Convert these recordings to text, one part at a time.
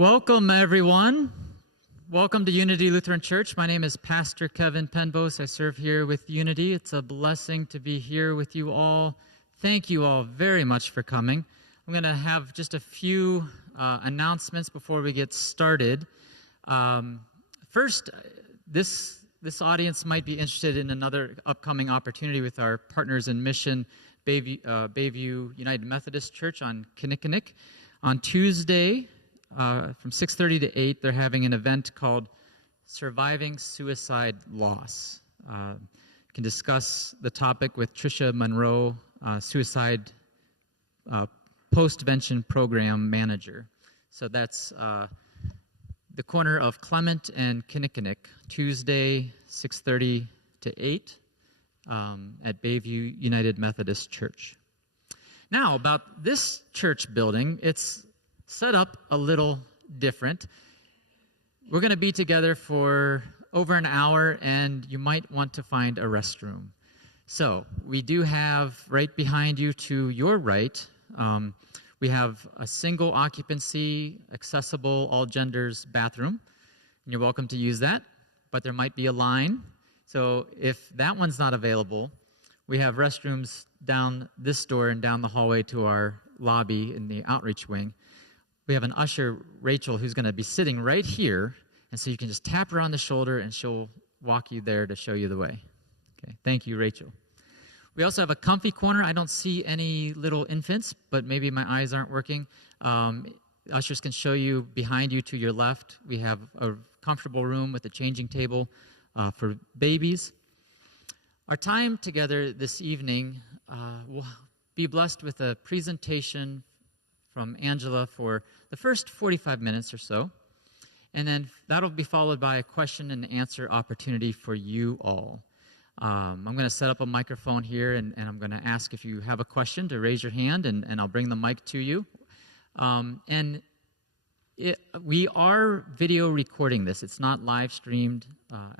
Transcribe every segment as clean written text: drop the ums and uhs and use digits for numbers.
Welcome, everyone. Welcome to Unity Lutheran Church. My name is Pastor Kevin Penbos. I serve here with Unity. It's a blessing to be here with you all. Thank you all very much for coming. I'm going to have just a few announcements before we get started. First, this audience might be interested in another upcoming opportunity with our partners in mission, Bayview United Methodist Church on Kinnickinnick. On Tuesday, from 6:30 to 8, they're having an event called Surviving Suicide Loss. You can discuss the topic with Tricia Monroe, Suicide Postvention Program Manager. So that's the corner of Clement and Kinnickinnick, Tuesday, 6:30 to 8 at Bayview United Methodist Church. Now, about this church building, it's set up a little different. We're going to be together for over an hour, and you might want to find a restroom. So we do have right behind you to your right, we have a single occupancy, accessible, all genders bathroom. And you're welcome to use that, but there might be a line. So if that one's not available, we have restrooms down this door and down the hallway to our lobby in the outreach wing. We have an usher, Rachel, who's going to be sitting right here, and so you can just tap her on the shoulder, and she'll walk you there to show you the way. Okay, thank you, Rachel. We also have a comfy corner. I don't see any little infants, but maybe my eyes aren't working. Ushers can show you behind you to your left. We have a comfortable room with a changing table for babies. Our time together this evening will be blessed with a presentation from Angela for the first 45 minutes or so, and then that'll be followed by a question and answer opportunity for you all. I'm going to set up a microphone here, and I'm going to ask if you have a question to raise your hand, and I'll bring the mic to you. We are video recording this. It's not live streamed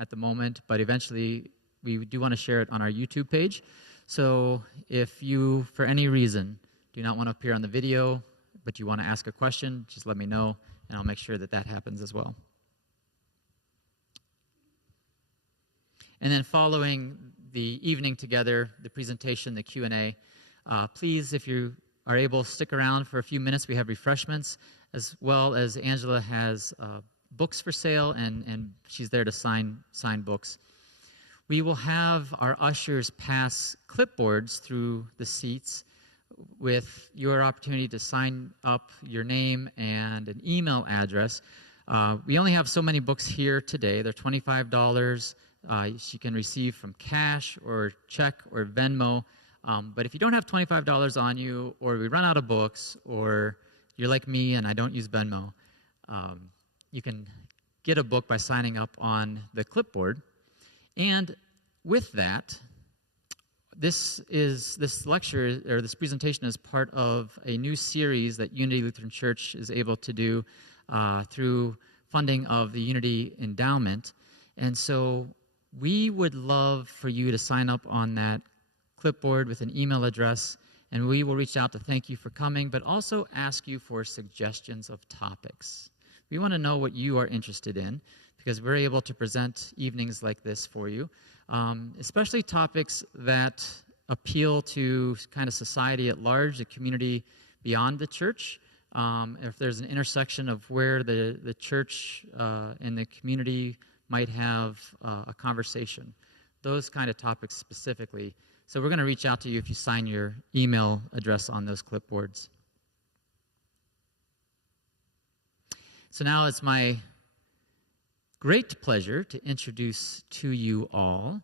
at the moment, but eventually we do want to share it on our YouTube page. So if you, for any reason, do not want to appear on the video, but you want to ask a question, just let me know, and I'll make sure that that happens as well. And then following the evening together, the presentation, the Q&A, please, if you are able, stick around for a few minutes. We have refreshments, as well as Angela has books for sale, and she's there to sign books. We will have our ushers pass clipboards through the seats with your opportunity to sign up your name and an email address. We only have so many books here today. They're $25. She can receive from cash or check or Venmo. But if you don't have $25 on you, or we run out of books, or you're like me and I don't use Venmo, you can get a book by signing up on the clipboard. And with that, this lecture, or this presentation, is part of a new series that Unity Lutheran Church is able to do through funding of the Unity Endowment. And so we would love for you to sign up on that clipboard with an email address, and we will reach out to thank you for coming, but also ask you for suggestions of topics. We want to know what you are interested in, because we're able to present evenings like this for you, especially topics that appeal to kind of society at large, the community beyond the church. If there's an intersection of where the church and the community might have a conversation, those kind of topics specifically. So we're going to reach out to you if you sign your email address on those clipboards. So now it's my great pleasure to introduce to you all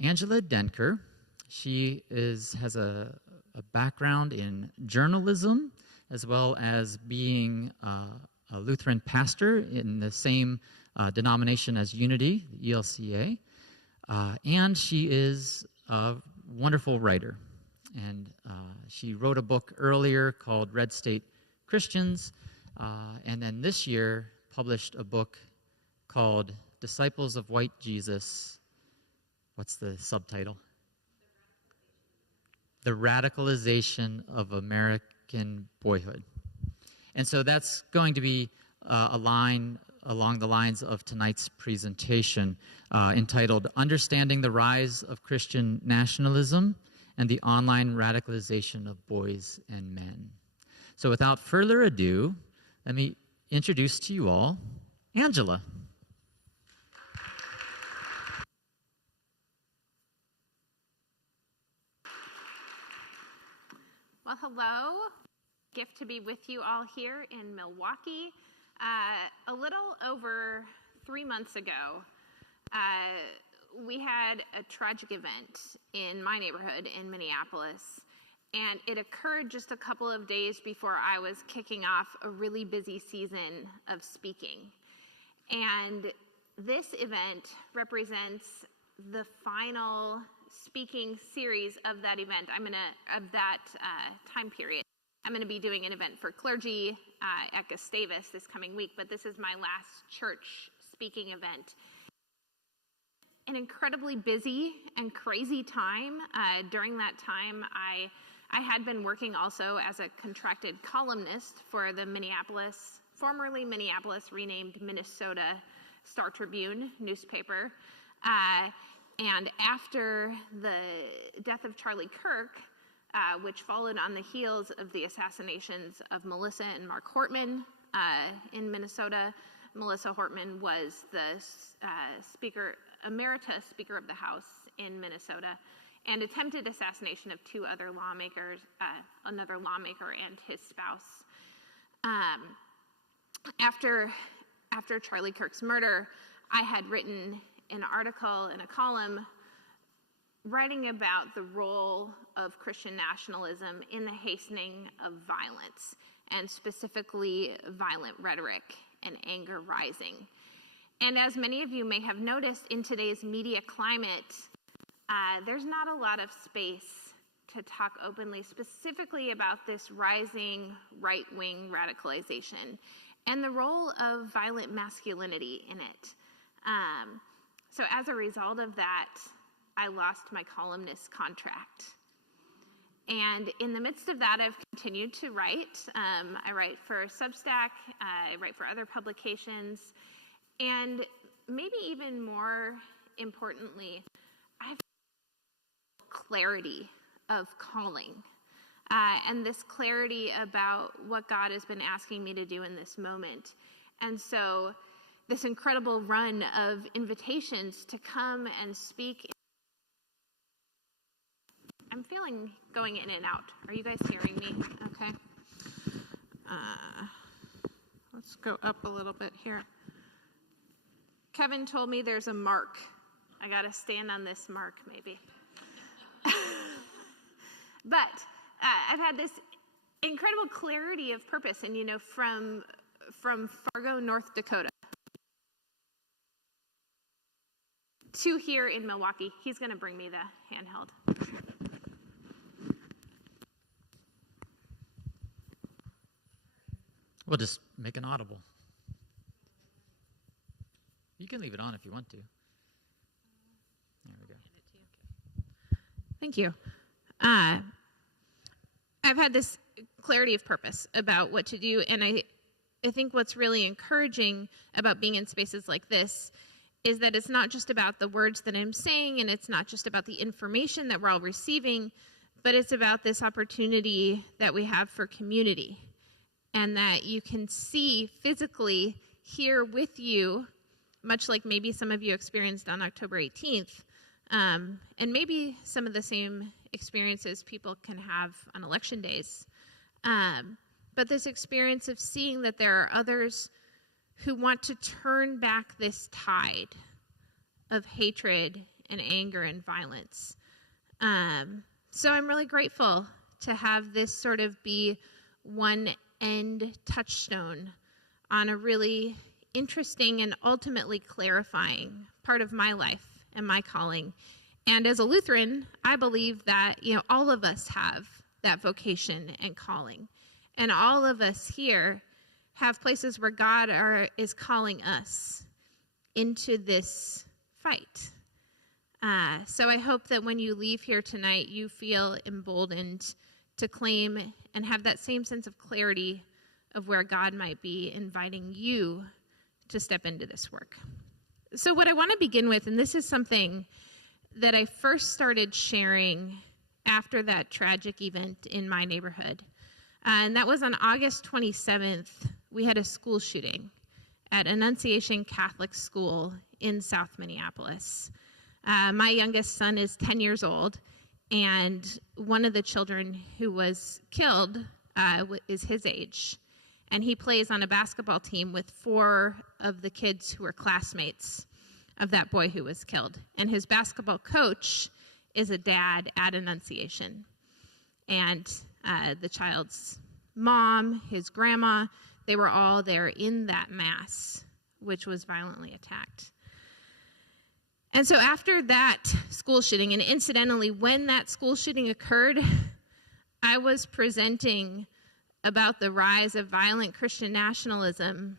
Angela Denker. She has a background in journalism, as well as being a Lutheran pastor in the same denomination as Unity, the ELCA. And she is a wonderful writer. And she wrote a book earlier called Red State Christians, and then this year published a book called Disciples of White Jesus. What's the subtitle? The Radicalization of American Boyhood. And so that's going to be along the lines of tonight's presentation, entitled Understanding the Rise of Christian Nationalism and the Online Radicalization of Boys and Men. So without further ado, let me introduce to you all Angela. Well, hello. Gift to be with you all here in Milwaukee. A little over 3 months ago, we had a tragic event in my neighborhood in Minneapolis, and it occurred just a couple of days before I was kicking off a really busy season of speaking. And this event represents the final speaking series of that event. Time period. I'm gonna be doing an event for clergy at Gustavus this coming week, but this is my last church speaking event. An incredibly busy and crazy time. During that time, I had been working also as a contracted columnist for the formerly Minneapolis, renamed Minnesota Star Tribune newspaper. And after the death of Charlie Kirk, which followed on the heels of the assassinations of Melissa and Mark Hortman in Minnesota, Melissa Hortman was the Emeritus Speaker of the House in Minnesota, and attempted assassination of two other lawmakers, another lawmaker and his spouse. After Charlie Kirk's murder, I had written an article in a column writing about the role of Christian nationalism in the hastening of violence, and specifically violent rhetoric and anger rising. And as many of you may have noticed in today's media climate, there's not a lot of space to talk openly specifically about this rising right-wing radicalization and the role of violent masculinity in it. So as a result of that, I lost my columnist contract. And in the midst of that, I've continued to write. I write for Substack, I write for other publications, and maybe even more importantly, I have clarity of calling. And this clarity about what God has been asking me to do in this moment. And so this incredible run of invitations to come and speak. I'm feeling going in and out. Are you guys hearing me? Okay. Let's go up a little bit here. Kevin told me there's a mark. I got to stand on this mark maybe. But I've had this incredible clarity of purpose, and from Fargo, North Dakota to here in Milwaukee. He's going to bring me the handheld. We'll just make an audible. You can leave it on if you want to. There we go. Thank you. I've had this clarity of purpose about what to do, and I think what's really encouraging about being in spaces like this is that it's not just about the words that I'm saying, and it's not just about the information that we're all receiving, but it's about this opportunity that we have for community, and that you can see physically here with you, much like maybe some of you experienced on October 18th, and maybe some of the same experiences people can have on election days. But this experience of seeing that there are others who want to turn back this tide of hatred and anger and violence. So I'm really grateful to have this sort of be one end touchstone on a really interesting and ultimately clarifying part of my life and my calling. And as a Lutheran, I believe that, all of us have that vocation and calling. And all of us here have places where God is calling us into this fight. So I hope that when you leave here tonight, you feel emboldened to claim and have that same sense of clarity of where God might be inviting you to step into this work. So what I want to begin with, and this is something that I first started sharing after that tragic event in my neighborhood, and that was on August 27th. We had a school shooting at Annunciation Catholic School in South Minneapolis. My youngest son is 10 years old, and one of the children who was killed is his age. And he plays on a basketball team with 4 of the kids who were classmates of that boy who was killed. And his basketball coach is a dad at Annunciation. And the child's mom, his grandma, they were all there in that mass, which was violently attacked. And so after that school shooting, and incidentally, when that school shooting occurred, I was presenting about the rise of violent Christian nationalism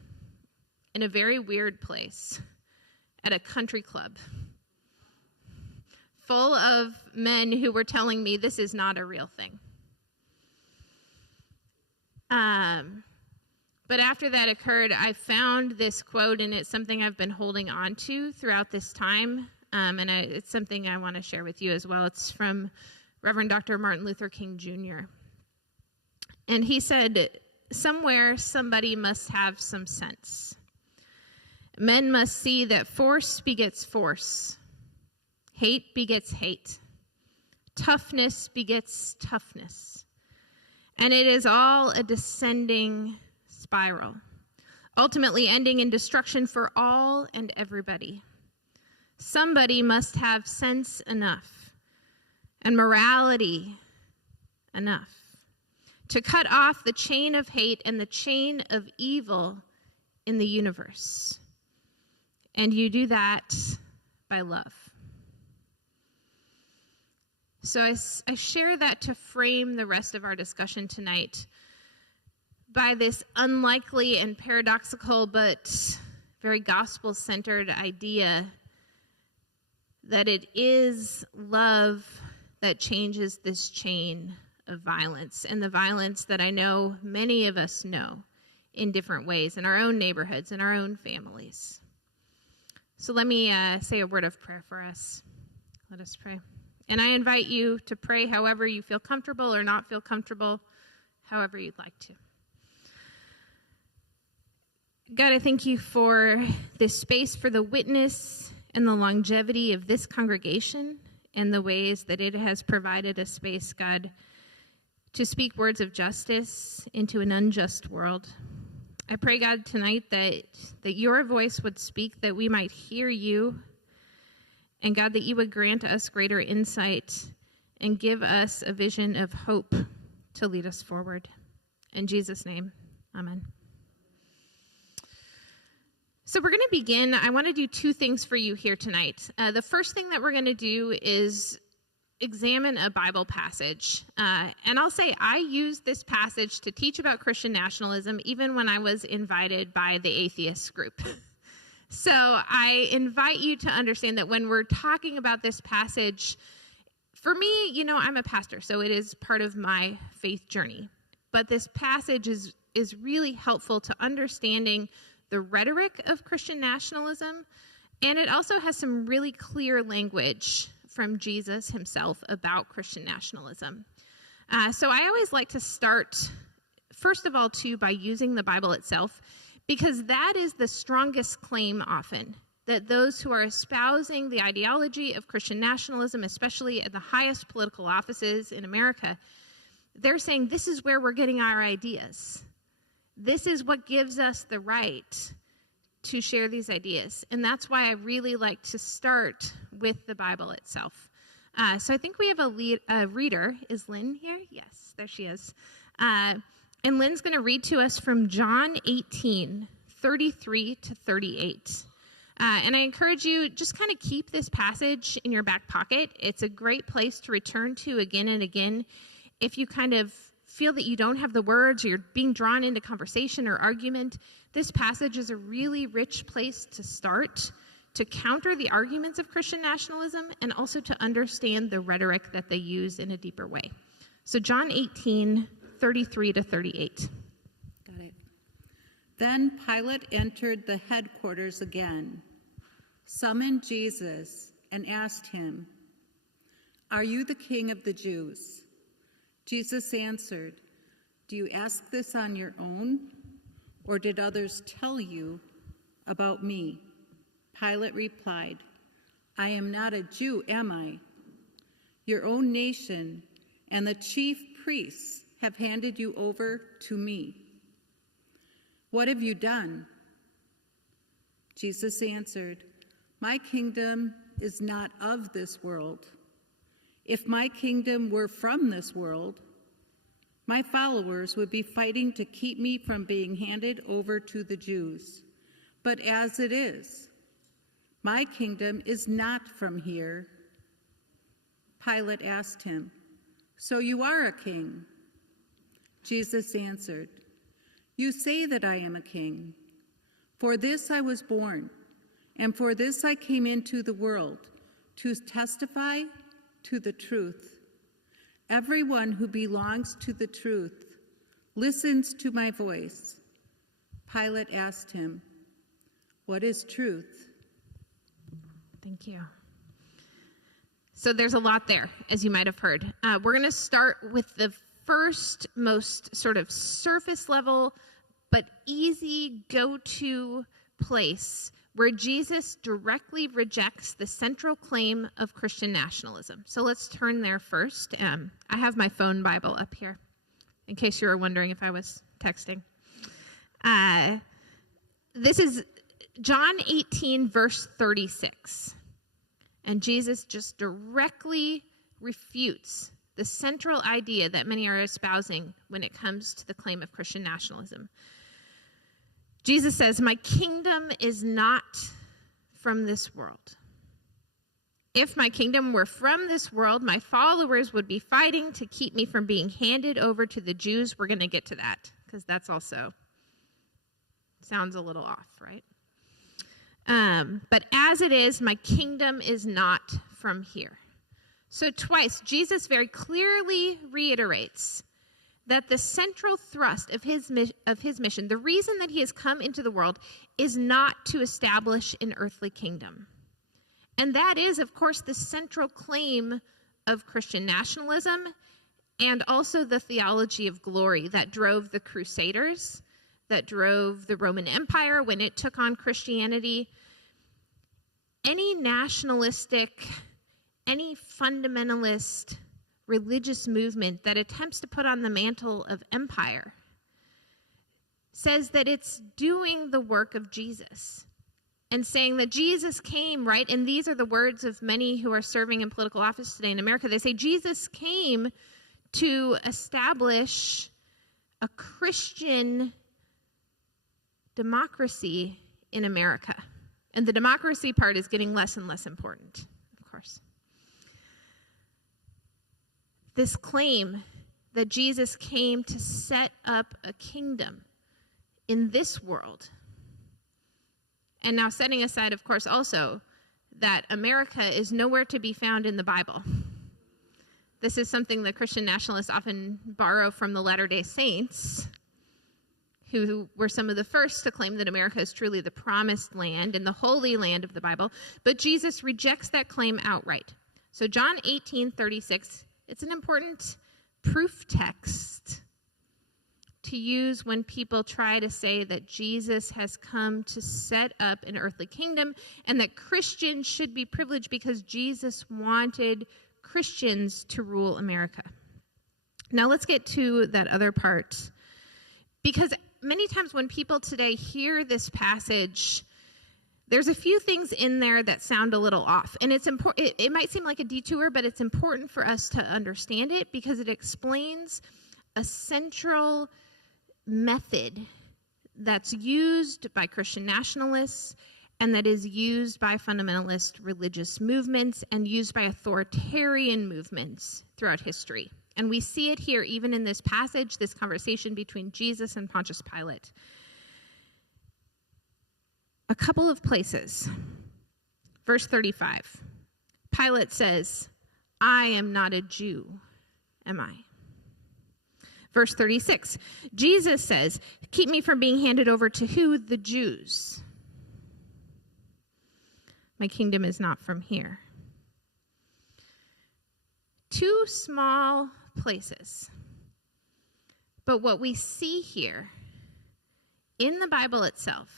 in a very weird place, at a country club, full of men who were telling me this is not a real thing. But after that occurred, I found this quote, and it's something I've been holding on to throughout this time, and it's something I want to share with you as well. It's from Reverend Dr. Martin Luther King Jr. And he said, "Somewhere somebody must have some sense. Men must see that force begets force. Hate begets hate. Toughness begets toughness. And it is all a descending spiral, ultimately ending in destruction for all and everybody. Somebody must have sense enough and morality enough to cut off the chain of hate and the chain of evil in the universe. And you do that by love." So I share that to frame the rest of our discussion tonight by this unlikely and paradoxical but very gospel-centered idea that it is love that changes this chain of violence, and the violence that I know many of us know in different ways in our own neighborhoods, in our own families. So let me say a word of prayer for us. Let us pray. And I invite you to pray however you feel comfortable or not feel comfortable, however you'd like to. God, I thank you for this space, for the witness and the longevity of this congregation and the ways that it has provided a space, God, to speak words of justice into an unjust world. I pray, God, tonight that your voice would speak, that we might hear you, and God, that you would grant us greater insight and give us a vision of hope to lead us forward. In Jesus' name, amen. So we're going to begin. I want to do 2 things for you here tonight. The first thing that we're going to do is examine a Bible passage. And I'll say I used this passage to teach about Christian nationalism even when I was invited by the atheist group. So I invite you to understand that when we're talking about this passage, for me, I'm a pastor, so it is part of my faith journey. But this passage is really helpful to understanding the rhetoric of Christian nationalism, and it also has some really clear language from Jesus himself about Christian nationalism. So I always like to start, first of all, too, by using the Bible itself, because that is the strongest claim often, that those who are espousing the ideology of Christian nationalism, especially at the highest political offices in America, they're saying this is where we're getting our ideas. This is what gives us the right to share these ideas. And that's why I really like to start with the Bible itself. So I think we have a reader. Is Lynn here? Yes, there she is. And Lynn's going to read to us from John 18, 33 to 38. And I encourage you, just kind of keep this passage in your back pocket. It's a great place to return to again and again. If you kind of feel that you don't have the words or you're being drawn into conversation or argument, this passage is a really rich place to start to counter the arguments of Christian nationalism and also to understand the rhetoric that they use in a deeper way. So John 18, 33 to 38. Got it. Then Pilate entered the headquarters again, summoned Jesus, and asked him, "Are you the king of the Jews?" Jesus answered, "Do you ask this on your own, or did others tell you about me?" Pilate replied, "I am not a Jew, am I? Your own nation and the chief priests have handed you over to me. What have you done?" Jesus answered, "My kingdom is not of this world. If my kingdom were from this world, my followers would be fighting to keep me from being handed over to the Jews. But as it is, my kingdom is not from here." Pilate asked him, "So you are a king?" Jesus answered, "You say that I am a king. For this I was born, and for this I came into the world, to testify to the truth. Everyone who belongs to the truth listens to my voice." Pilate asked him, "What is truth?" Thank you. So there's a lot there, as you might have heard. We're going to start with the first, most sort of surface level, but easy go-to place where Jesus directly rejects the central claim of Christian nationalism. So let's turn there first. I have my phone Bible up here, in case you were wondering if I was texting. This is John 18, verse 36. And Jesus just directly refutes the central idea that many are espousing when it comes to the claim of Christian nationalism. Jesus says, "My kingdom is not from this world. If my kingdom were from this world, my followers would be fighting to keep me from being handed over to the Jews." We're going to get to that, because that's also sounds a little off, right? But as it is, my kingdom is not from here. So twice, Jesus very clearly reiterates that the central thrust of his mission, the reason that he has come into the world, is not to establish an earthly kingdom. And that is, of course, the central claim of Christian nationalism and also the theology of glory that drove the Crusaders, that drove the Roman Empire when it took on Christianity. Any nationalistic, any fundamentalist religious movement that attempts to put on the mantle of empire says that it's doing the work of Jesus and saying that Jesus came, right? And these are the words of many who are serving in political office today in America. They say Jesus came to establish a Christian democracy in America. And the democracy part is getting less and less important, of course. This claim that Jesus came to set up a kingdom in this world. And now setting aside, of course, also that America is nowhere to be found in the Bible. This is something that Christian nationalists often borrow from the Latter-day Saints, who were some of the first to claim that America is truly the promised land and the holy land of the Bible. But Jesus rejects that claim outright. So John 18:36, it's an important proof text to use when people try to say that Jesus has come to set up an earthly kingdom and that Christians should be privileged because Jesus wanted Christians to rule America. Now let's get to that other part, because many times when people today hear this passage, there's a few things in there that sound a little off. And it's important. It might seem like a detour, but it's important for us to understand it because it explains a central method that's used by Christian nationalists and that is used by fundamentalist religious movements and used by authoritarian movements throughout history. And we see it here even in this passage, this conversation between Jesus and Pontius Pilate. A couple of places. Verse 35. Pilate says, "I am not a Jew, am I?" Verse 36, Jesus says, keep me from being handed over to who? The Jews. My kingdom is not from here. Two small places. But what we see here in the Bible itself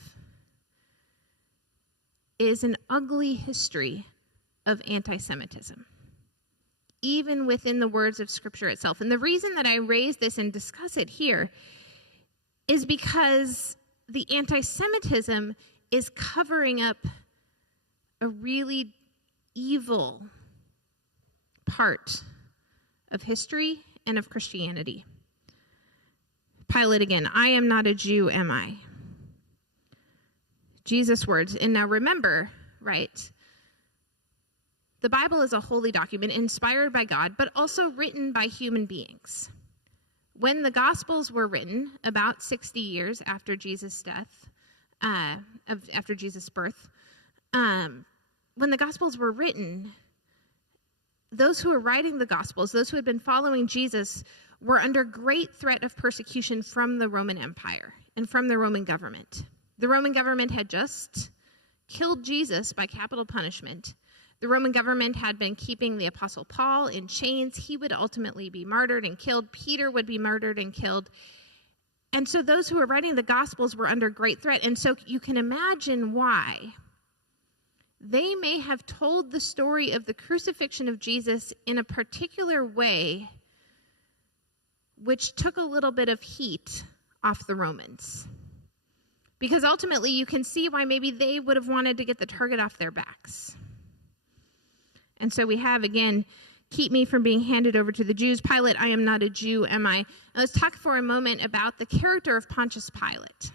is an ugly history of anti-Semitism, even within the words of Scripture itself. And the reason that I raise this and discuss it here is because the anti-Semitism is covering up a really evil part of history and of Christianity. Pilate again, I am not a Jew, am I? Jesus' words. And now remember, right, the Bible is a holy document inspired by God, but also written by human beings. When the Gospels were written, about 60 years after Jesus' death, after Jesus' birth, when the Gospels were written, those who were writing the Gospels, those who had been following Jesus, were under great threat of persecution from the Roman Empire and from the Roman government. The Roman government had just killed Jesus by capital punishment. The Roman government had been keeping the Apostle Paul in chains. He would ultimately be martyred and killed. Peter would be murdered and killed. And so those who were writing the Gospels were under great threat. And so you can imagine why they may have told the story of the crucifixion of Jesus in a particular way, which took a little bit of heat off the Romans. Because ultimately, you can see why maybe they would have wanted to get the target off their backs. And so we have, again, keep me from being handed over to the Jews. Pilate, I am not a Jew, am I? And let's talk for a moment about the character of Pontius Pilate.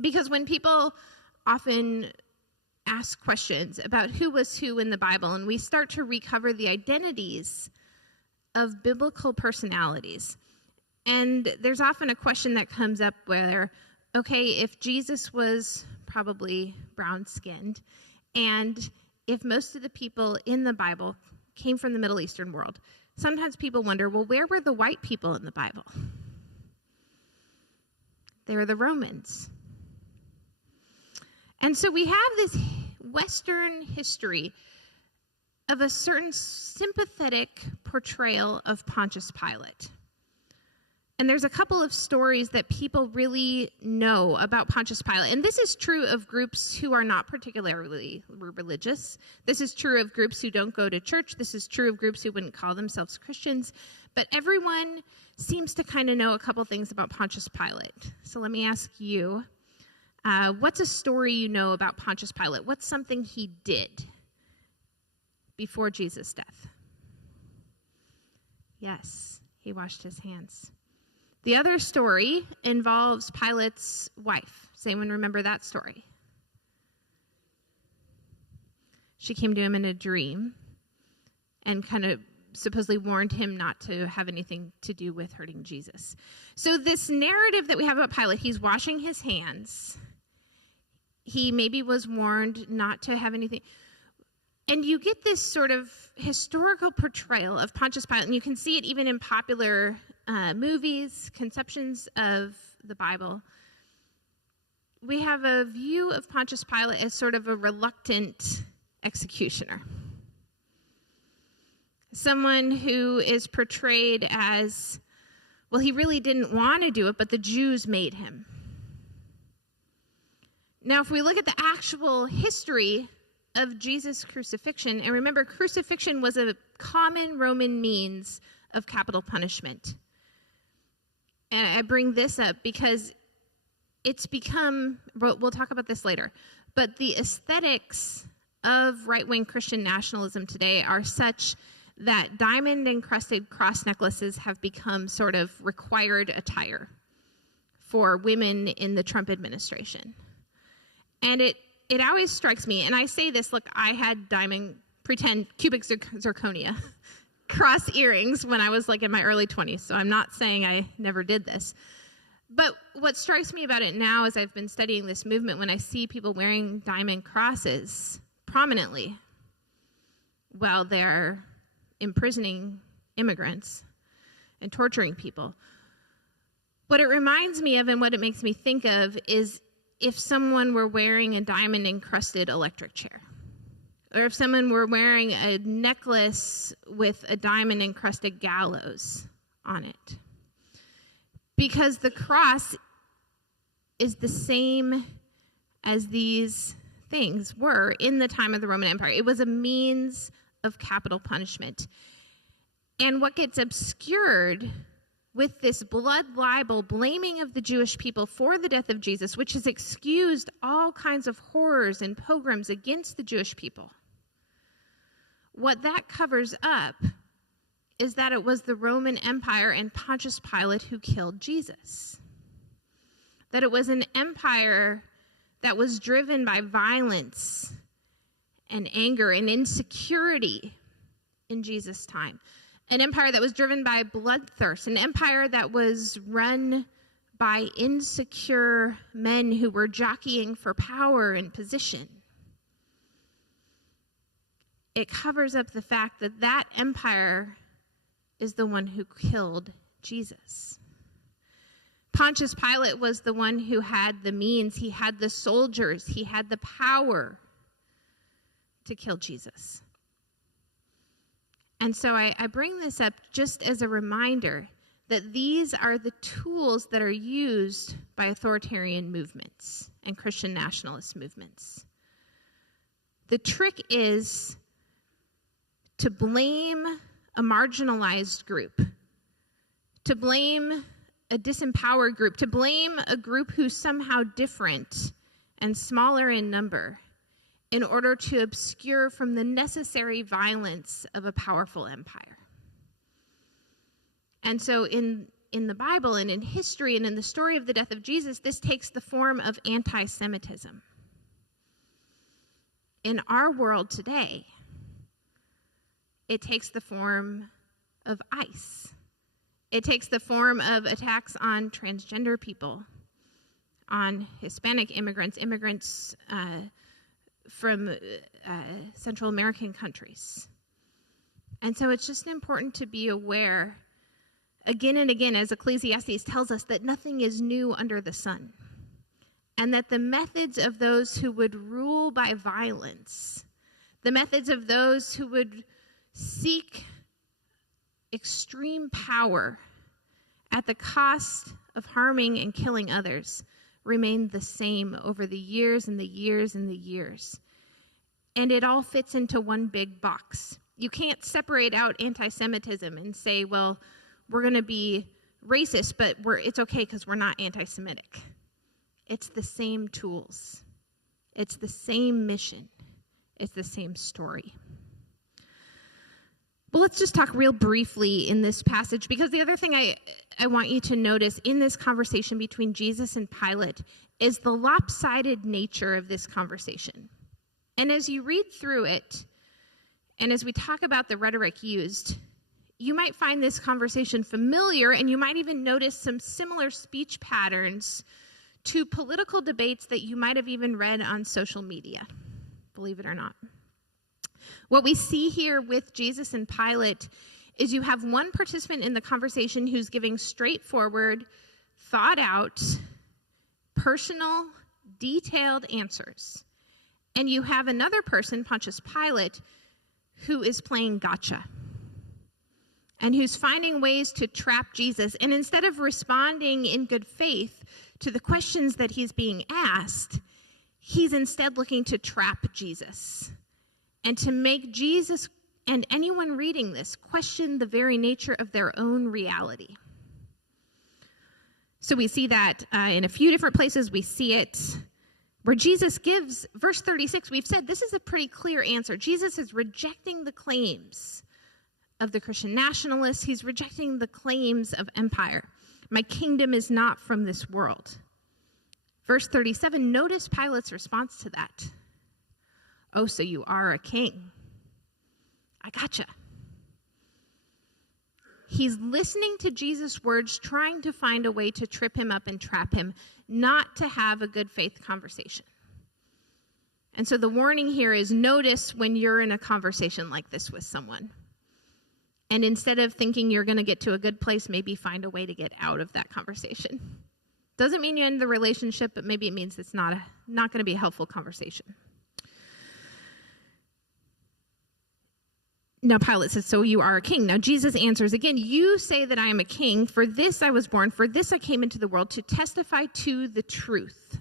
Because when people often ask questions about who was who in the Bible, and we start to recover the identities of biblical personalities, and there's often a question that comes up where, okay, if Jesus was probably brown-skinned, and if most of the people in the Bible came from the Middle Eastern world, sometimes people wonder, well, where were the white people in the Bible? They were the Romans. And so we have this Western history of a certain sympathetic portrayal of Pontius Pilate. And there's a couple of stories that people really know about Pontius Pilate. And this is true of groups who are not particularly religious. This is true of groups who don't go to church. This is true of groups who wouldn't call themselves Christians. But everyone seems to kind of know a couple things about Pontius Pilate. So let me ask you, what's a story you know about Pontius Pilate? What's something he did before Jesus' death? Yes, he washed his hands. The other story involves Pilate's wife. Does anyone remember that story? She came to him in a dream and kind of supposedly warned him not to have anything to do with hurting Jesus. So this narrative that we have about Pilate, he's washing his hands. He maybe was warned not to have anything. And you get this sort of historical portrayal of Pontius Pilate, and you can see it even in popular movies, conceptions of the Bible. We have a view of Pontius Pilate as sort of a reluctant executioner. Someone who is portrayed as, well, he really didn't want to do it, but the Jews made him. Now, if we look at the actual history of Jesus' crucifixion, and remember, crucifixion was a common Roman means of capital punishment. And I bring this up because it's become, we'll talk about this later, but the aesthetics of right-wing Christian nationalism today are such that diamond-encrusted cross necklaces have become sort of required attire for women in the Trump administration. And it always strikes me, and I say this, look, I had pretend cubic zirconia cross earrings when I was like in my early 20s, so I'm not saying I never did this. But what strikes me about it now as I've been studying this movement, when I see people wearing diamond crosses prominently while they're imprisoning immigrants, and torturing people. What it reminds me of and what it makes me think of is if someone were wearing a diamond-encrusted electric chair, or if someone were wearing a necklace with a diamond-encrusted gallows on it. Because the cross is the same as these things were in the time of the Roman Empire. It was a means of capital punishment. And what gets obscured with this blood libel blaming of the Jewish people for the death of Jesus, which has excused all kinds of horrors and pogroms against the Jewish people, what that covers up is that it was the Roman Empire and Pontius Pilate who killed Jesus. That it was an empire that was driven by violence and anger and insecurity in Jesus' time. An empire that was driven by bloodthirst, an empire that was run by insecure men who were jockeying for power and position. It covers up the fact that that empire is the one who killed Jesus. Pontius Pilate was the one who had the means, he had the soldiers, he had the power to kill Jesus. And so I bring this up just as a reminder that these are the tools that are used by authoritarian movements and Christian nationalist movements. The trick is to blame a marginalized group, to blame a disempowered group, to blame a group who's somehow different and smaller in number in order to obscure from the necessary violence of a powerful empire. And so in the Bible and in history and in the story of the death of Jesus, this takes the form of anti-Semitism. In our world today, it takes the form of ICE. It takes the form of attacks on transgender people, on Hispanic immigrants, from Central American countries. And so it's just important to be aware, again and again, as Ecclesiastes tells us, that nothing is new under the sun. And that the methods of those who would rule by violence, the methods of those who would seek extreme power at the cost of harming and killing others remained the same over the years and the years and the years. And it all fits into one big box. You can't separate out anti-Semitism and say, well, we're going to be racist, but it's okay because we're not anti-Semitic. It's the same tools. It's the same mission. It's the same story. Well, let's just talk real briefly in this passage, because the other thing I want you to notice in this conversation between Jesus and Pilate is the lopsided nature of this conversation. And as you read through it, and as we talk about the rhetoric used, you might find this conversation familiar, and you might even notice some similar speech patterns to political debates that you might have even read on social media, believe it or not. What we see here with Jesus and Pilate is you have one participant in the conversation who's giving straightforward, thought out, personal, detailed answers. And you have another person, Pontius Pilate, who is playing gotcha and who's finding ways to trap Jesus. And instead of responding in good faith to the questions that he's being asked, he's instead looking to trap Jesus and to make Jesus and anyone reading this question the very nature of their own reality. So we see that in a few different places. We see it where Jesus gives, verse 36, we've said this is a pretty clear answer. Jesus is rejecting the claims of the Christian nationalists. He's rejecting the claims of empire. My kingdom is not from this world. Verse 37, notice Pilate's response to that. Oh, so you are a king. I gotcha. He's listening to Jesus' words, trying to find a way to trip him up and trap him, not to have a good faith conversation. And so the warning here is notice when you're in a conversation like this with someone. And instead of thinking you're going to get to a good place, maybe find a way to get out of that conversation. Doesn't mean you end the relationship, but maybe it means it's not going to be a helpful conversation. Now Pilate says, so you are a king. Now Jesus answers again, you say that I am a king. For this I was born. For this I came into the world, to testify to the truth.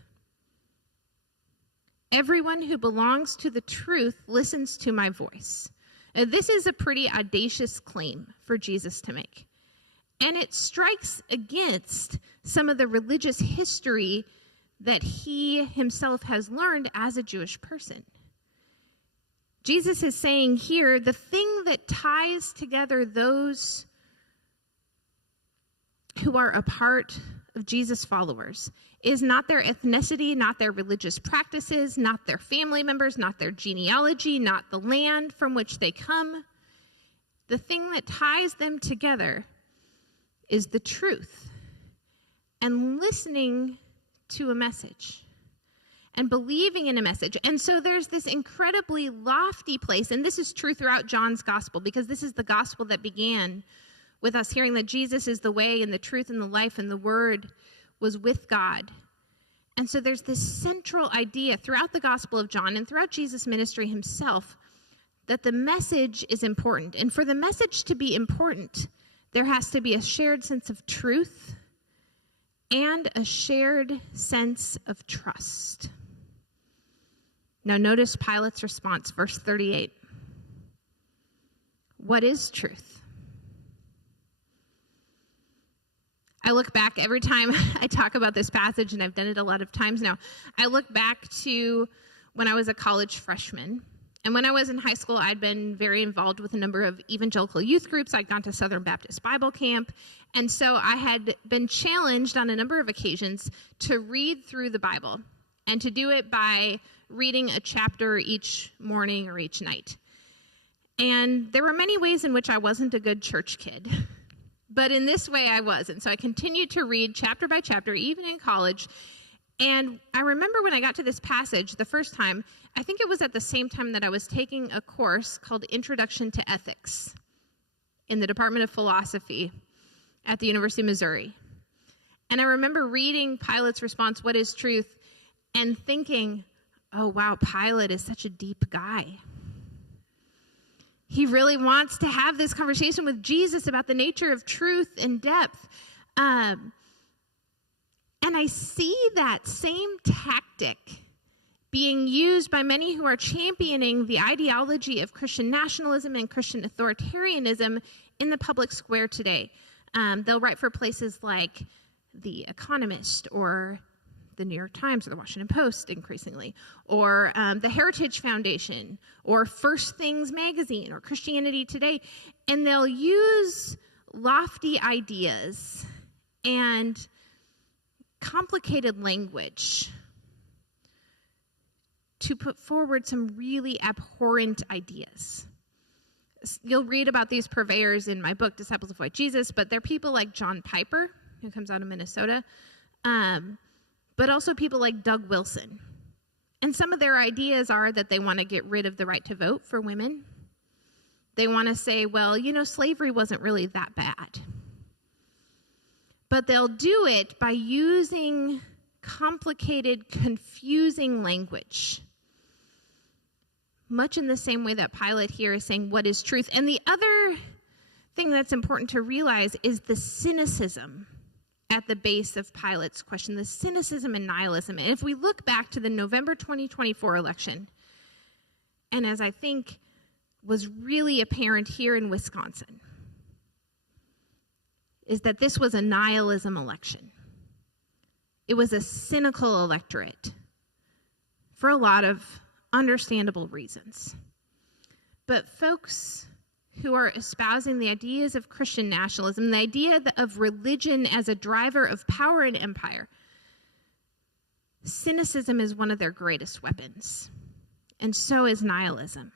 Everyone who belongs to the truth listens to my voice. Now, this is a pretty audacious claim for Jesus to make. And it strikes against some of the religious history that he himself has learned as a Jewish person. Jesus is saying here, the thing that ties together those who are a part of Jesus' followers is not their ethnicity, not their religious practices, not their family members, not their genealogy, not the land from which they come. The thing that ties them together is the truth and listening to a message and believing in a message. And so there's this incredibly lofty place, and this is true throughout John's gospel, because this is the gospel that began with us hearing that Jesus is the way and the truth and the life, and the Word was with God. And so there's this central idea throughout the Gospel of John and throughout Jesus' ministry himself that the message is important. And for the message to be important, there has to be a shared sense of truth and a shared sense of trust. Now notice Pilate's response, verse 38. What is truth? I look back every time I talk about this passage, and I've done it a lot of times now. I look back to when I was a college freshman. And when I was in high school, I'd been very involved with a number of evangelical youth groups. I'd gone to Southern Baptist Bible Camp. And so I had been challenged on a number of occasions to read through the Bible and to do it by reading a chapter each morning or each night. And there were many ways in which I wasn't a good church kid. But in this way I was. And so I continued to read chapter by chapter, even in college. And I remember when I got to this passage the first time, I think it was at the same time that I was taking a course called Introduction to Ethics in the Department of Philosophy at the University of Missouri. And I remember reading Pilate's response, what is truth, and thinking, oh wow, Pilate is such a deep guy. He really wants to have this conversation with Jesus about the nature of truth and depth. And I see that same tactic being used by many who are championing the ideology of Christian nationalism and Christian authoritarianism in the public square today. They'll write for places like The Economist or the New York Times or the Washington Post increasingly, or the Heritage Foundation, or First Things Magazine, or Christianity Today. And they'll use lofty ideas and complicated language to put forward some really abhorrent ideas. You'll read about these purveyors in my book, Disciples of White Jesus, but they're people like John Piper, who comes out of Minnesota, but also people like Doug Wilson. And some of their ideas are that they want to get rid of the right to vote for women. They want to say, well, slavery wasn't really that bad. But they'll do it by using complicated, confusing language, much in the same way that Pilate here is saying, what is truth? And the other thing that's important to realize is the cynicism at the base of Pilate's question, the cynicism and nihilism. And if we look back to the November 2024 election, and as I think was really apparent here in Wisconsin, is that this was a nihilism election. It was a cynical electorate for a lot of understandable reasons. But folks who are espousing the ideas of Christian nationalism, the idea of religion as a driver of power and empire, cynicism is one of their greatest weapons, and so is nihilism.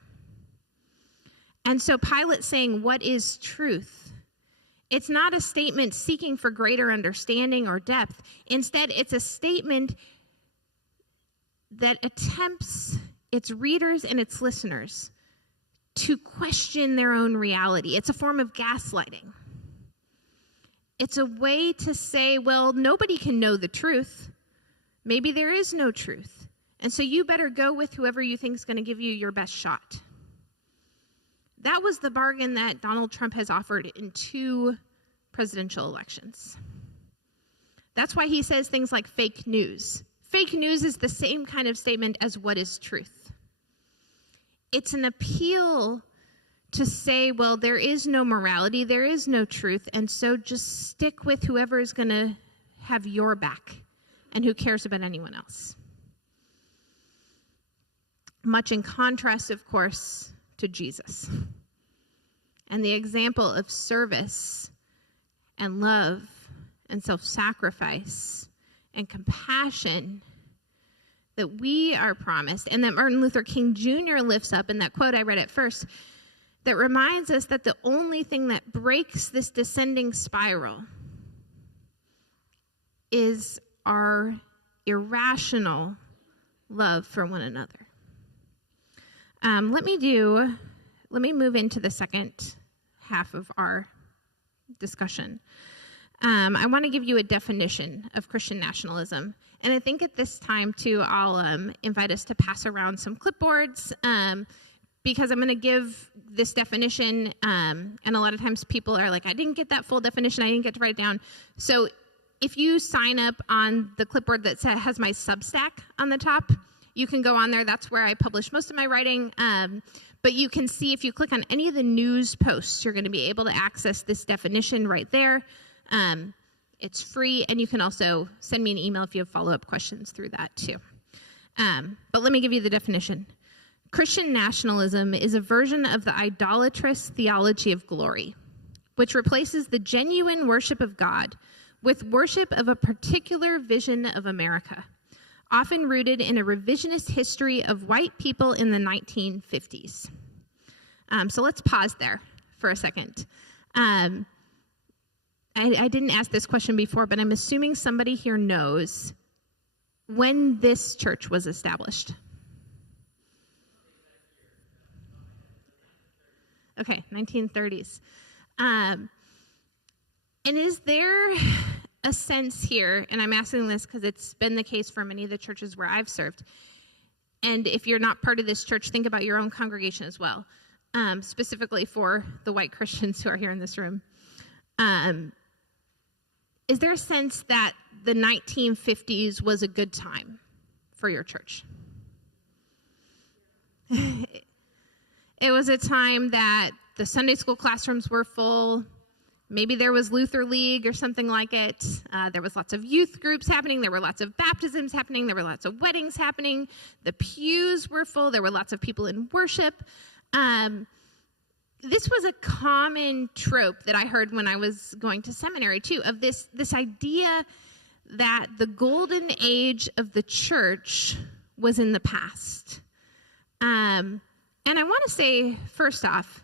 And so Pilate saying, what is truth? It's not a statement seeking for greater understanding or depth. Instead, it's a statement that attempts its readers and its listeners to question their own reality. It's a form of gaslighting. It's a way to say, well, nobody can know the truth. Maybe there is no truth. And so you better go with whoever you think is going to give you your best shot. That was the bargain that Donald Trump has offered in 2 presidential elections. That's why he says things like fake news. Fake news is the same kind of statement as what is truth. It's an appeal to say, well, there is no morality, there is no truth, and so just stick with whoever is going to have your back and who cares about anyone else. Much in contrast, of course, to Jesus and the example of service and love and self-sacrifice and compassion that we are promised, and that Martin Luther King Jr. lifts up in that quote I read at first, that reminds us that the only thing that breaks this descending spiral is our irrational love for one another. Let me move into the second half of our discussion. I want to give you a definition of Christian nationalism. And I think at this time, too, I'll invite us to pass around some clipboards because I'm going to give this definition. And a lot of times people are like, I didn't get that full definition. I didn't get to write it down. So if you sign up on the clipboard that has my Substack on the top, you can go on there. That's where I publish most of my writing. But you can see if you click on any of the news posts, you're going to be able to access this definition right there. It's free, and you can also send me an email if you have follow-up questions through that too. But let me give you the definition. Christian nationalism is a version of the idolatrous theology of glory, which replaces the genuine worship of God with worship of a particular vision of America, often rooted in a revisionist history of white people in the 1950s. So let's pause there for a second. I didn't ask this question before, but I'm assuming somebody here knows when this church was established. Okay, 1930s. And is there a sense here, and I'm asking this because it's been the case for many of the churches where I've served, and if you're not part of this church, think about your own congregation as well, specifically for the white Christians who are here in this room. Is there a sense that the 1950s was a good time for your church? It was a time that the Sunday school classrooms were full. Maybe there was Luther League or something like it. There was lots of youth groups happening. There were lots of baptisms happening. There were lots of weddings happening. The pews were full. There were lots of people in worship. This was a common trope that I heard when I was going to seminary too, of this idea that the golden age of the church was in the past. And I want to say, first off,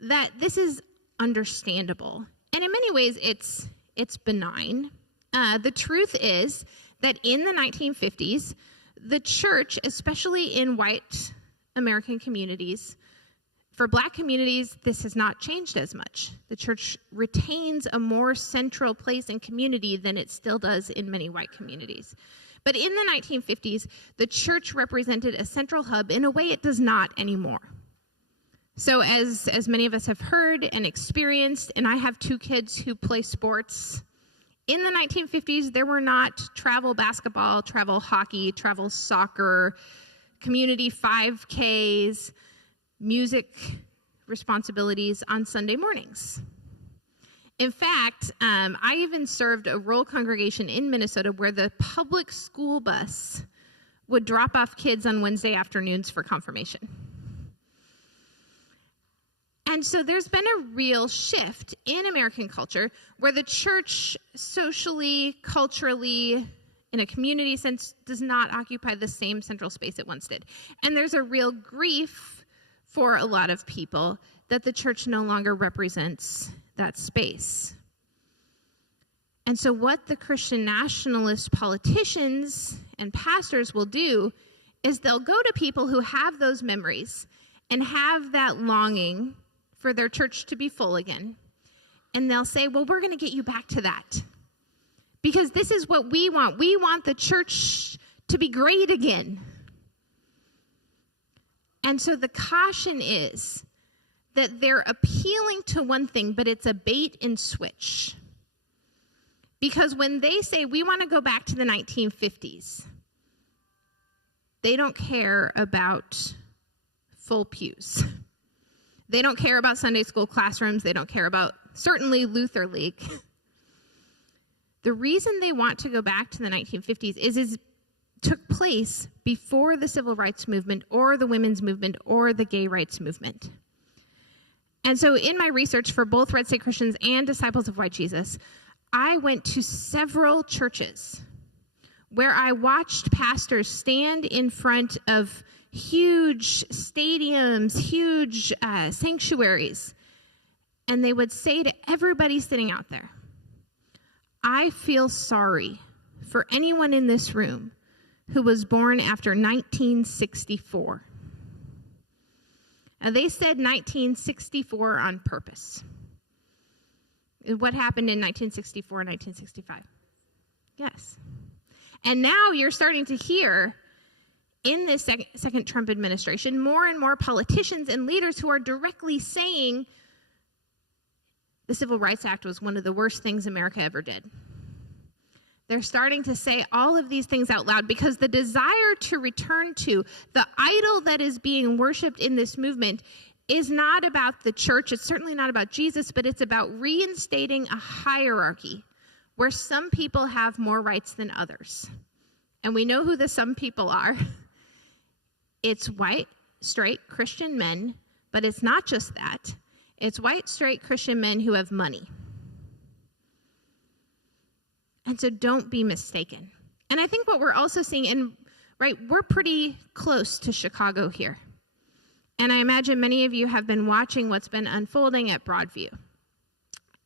that this is understandable. And in many ways, it's benign. The truth is that in the 1950s, the church, especially in white American communities, for Black communities, this has not changed as much. The church retains a more central place in community than it still does in many white communities. But in the 1950s, the church represented a central hub in a way it does not anymore. So as many of us have heard and experienced, and I have 2 kids who play sports, in the 1950s, there were not travel basketball, travel hockey, travel soccer, community 5Ks, music responsibilities on Sunday mornings. In fact, I even served a rural congregation in Minnesota where the public school bus would drop off kids on Wednesday afternoons for confirmation. And so there's been a real shift in American culture where the church socially, culturally, in a community sense, does not occupy the same central space it once did. And there's a real grief for a lot of people that the church no longer represents that space. And so what the Christian nationalist politicians and pastors will do is they'll go to people who have those memories and have that longing for their church to be full again. And they'll say, well, we're going to get you back to that. Because this is what we want. We want the church to be great again. And so the caution is that they're appealing to one thing, but it's a bait and switch. Because when they say, we want to go back to the 1950s, they don't care about full pews. They don't care about Sunday school classrooms. They don't care about, certainly, Luther League. The reason they want to go back to the 1950s is took place before the civil rights movement or the women's movement or the gay rights movement. And so in my research for both Red State Christians and Disciples of White Jesus, I went to several churches where I watched pastors stand in front of huge stadiums, huge sanctuaries, and they would say to everybody sitting out there, I feel sorry for anyone in this room who was born after 1964. Now, they said 1964 on purpose. What happened in 1964 and 1965? Yes. And now you're starting to hear in this second Trump administration more and more politicians and leaders who are directly saying the Civil Rights Act was one of the worst things America ever did. They're starting to say all of these things out loud because the desire to return to the idol that is being worshiped in this movement is not about the church. It's certainly not about Jesus, but it's about reinstating a hierarchy where some people have more rights than others. And we know who the some people are. It's white, straight Christian men, but it's not just that. It's white, straight Christian men who have money. And so don't be mistaken. And I think what we're also seeing, and right, we're pretty close to Chicago here. And I imagine many of you have been watching what's been unfolding at Broadview.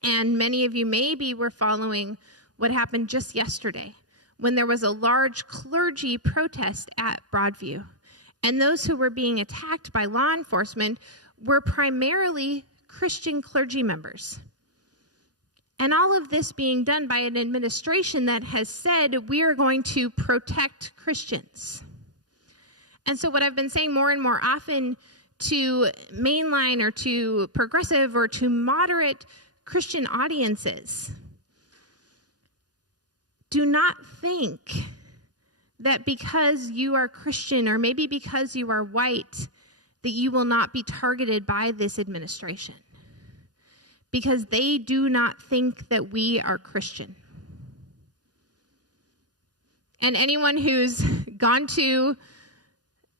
And many of you maybe were following what happened just yesterday when there was a large clergy protest at Broadview. And those who were being attacked by law enforcement were primarily Christian clergy members. And all of this being done by an administration that has said we are going to protect Christians. And so what I've been saying more and more often to mainline or to progressive or to moderate Christian audiences, do not think that because you are Christian or maybe because you are white, that you will not be targeted by this administration. Because they do not think that we are Christian. And anyone who's gone to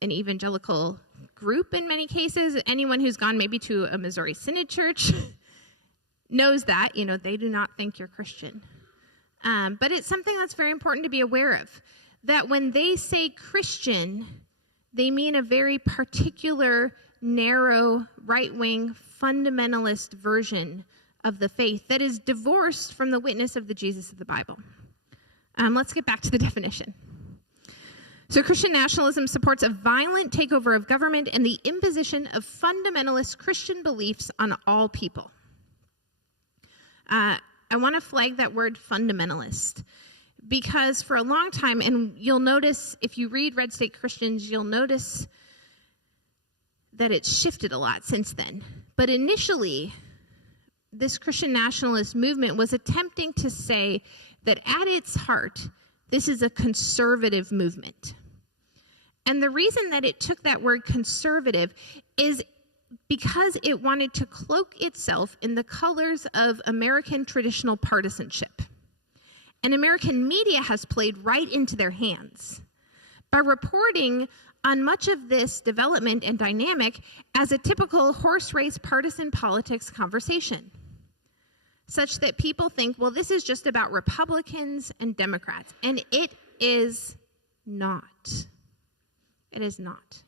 an evangelical group in many cases, anyone who's gone maybe to a Missouri Synod church, knows that, they do not think you're Christian. But it's something that's very important to be aware of, that when they say Christian, they mean a very particular, narrow, right-wing, fundamentalist version of the faith that is divorced from the witness of the Jesus of the Bible. Let's get back to the definition. So Christian nationalism supports a violent takeover of government and the imposition of fundamentalist Christian beliefs on all people. I want to flag that word fundamentalist because for a long time, and you'll notice if you read Red State Christians, you'll notice that it's shifted a lot since then. But initially, this Christian nationalist movement was attempting to say that at its heart, this is a conservative movement. And the reason that it took that word conservative is because it wanted to cloak itself in the colors of American traditional partisanship. And American media has played right into their hands by reporting on much of this development and dynamic as a typical horse race partisan politics conversation, such that people think, well, this is just about Republicans and Democrats. And it is not. It is not.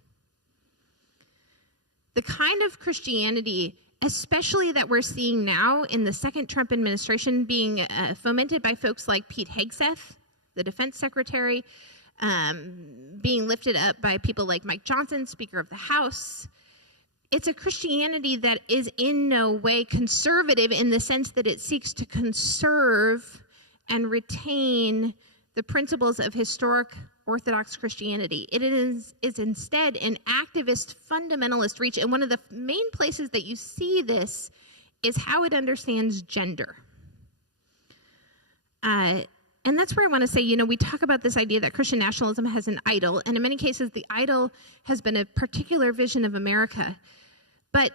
The kind of Christianity, especially that we're seeing now in the second Trump administration, being fomented by folks like Pete Hegseth, the defense secretary, being lifted up by people like Mike Johnson, Speaker of the House, It's a Christianity that is in no way conservative in the sense that it seeks to conserve and retain the principles of historic Orthodox Christianity. It is instead an activist, fundamentalist reach. And one of the main places that you see this is how it understands gender. And that's where I want to say, we talk about this idea that Christian nationalism has an idol, and in many cases, the idol has been a particular vision of America. But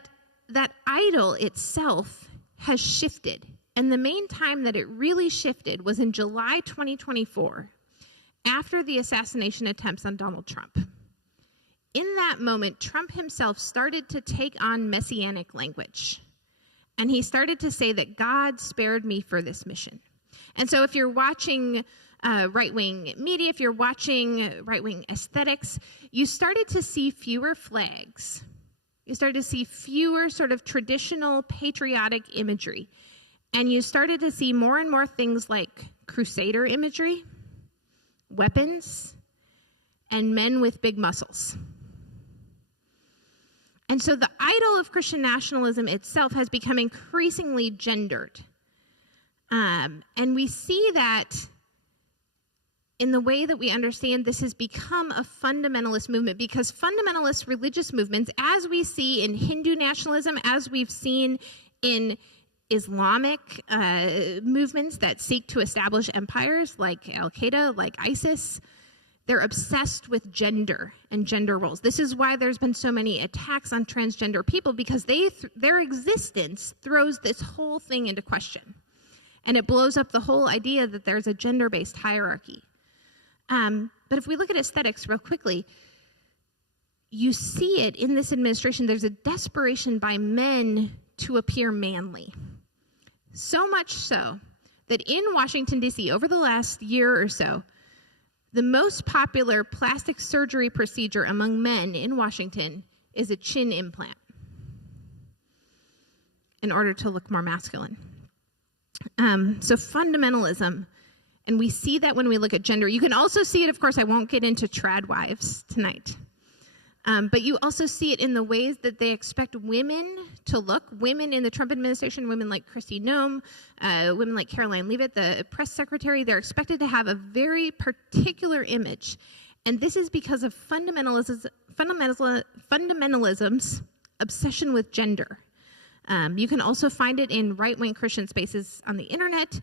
that idol itself has shifted. And the main time that it really shifted was in July 2024, after the assassination attempts on Donald Trump. In that moment, Trump himself started to take on messianic language. And he started to say that God spared me for this mission. And so if you're watching right-wing media, if you're watching right-wing aesthetics, you started to see fewer flags. You started to see fewer sort of traditional patriotic imagery. And you started to see more and more things like crusader imagery, weapons, and men with big muscles. And so the idol of Christian nationalism itself has become increasingly gendered. And we see that in the way that we understand this has become a fundamentalist movement, because fundamentalist religious movements, as we see in Hindu nationalism, as we've seen in Islamic movements that seek to establish empires like Al-Qaeda, like ISIS, they're obsessed with gender and gender roles. This is why there's been so many attacks on transgender people, because their existence throws this whole thing into question. And it blows up the whole idea that there's a gender-based hierarchy. But if we look at aesthetics real quickly, you see it in this administration. There's a desperation by men to appear manly. So much so that in Washington, D.C., over the last year or so, the most popular plastic surgery procedure among men in Washington is a chin implant in order to look more masculine. So fundamentalism, and we see that when we look at gender. You can also see it, of course, I won't get into trad wives tonight. But you also see it in the ways that they expect women to look. Women in the Trump administration, women like Kristi Noem, women like Caroline Leavitt, the press secretary, they're expected to have a very particular image. And this is because of fundamentalism's obsession with gender. You can also find it in right-wing Christian spaces on the internet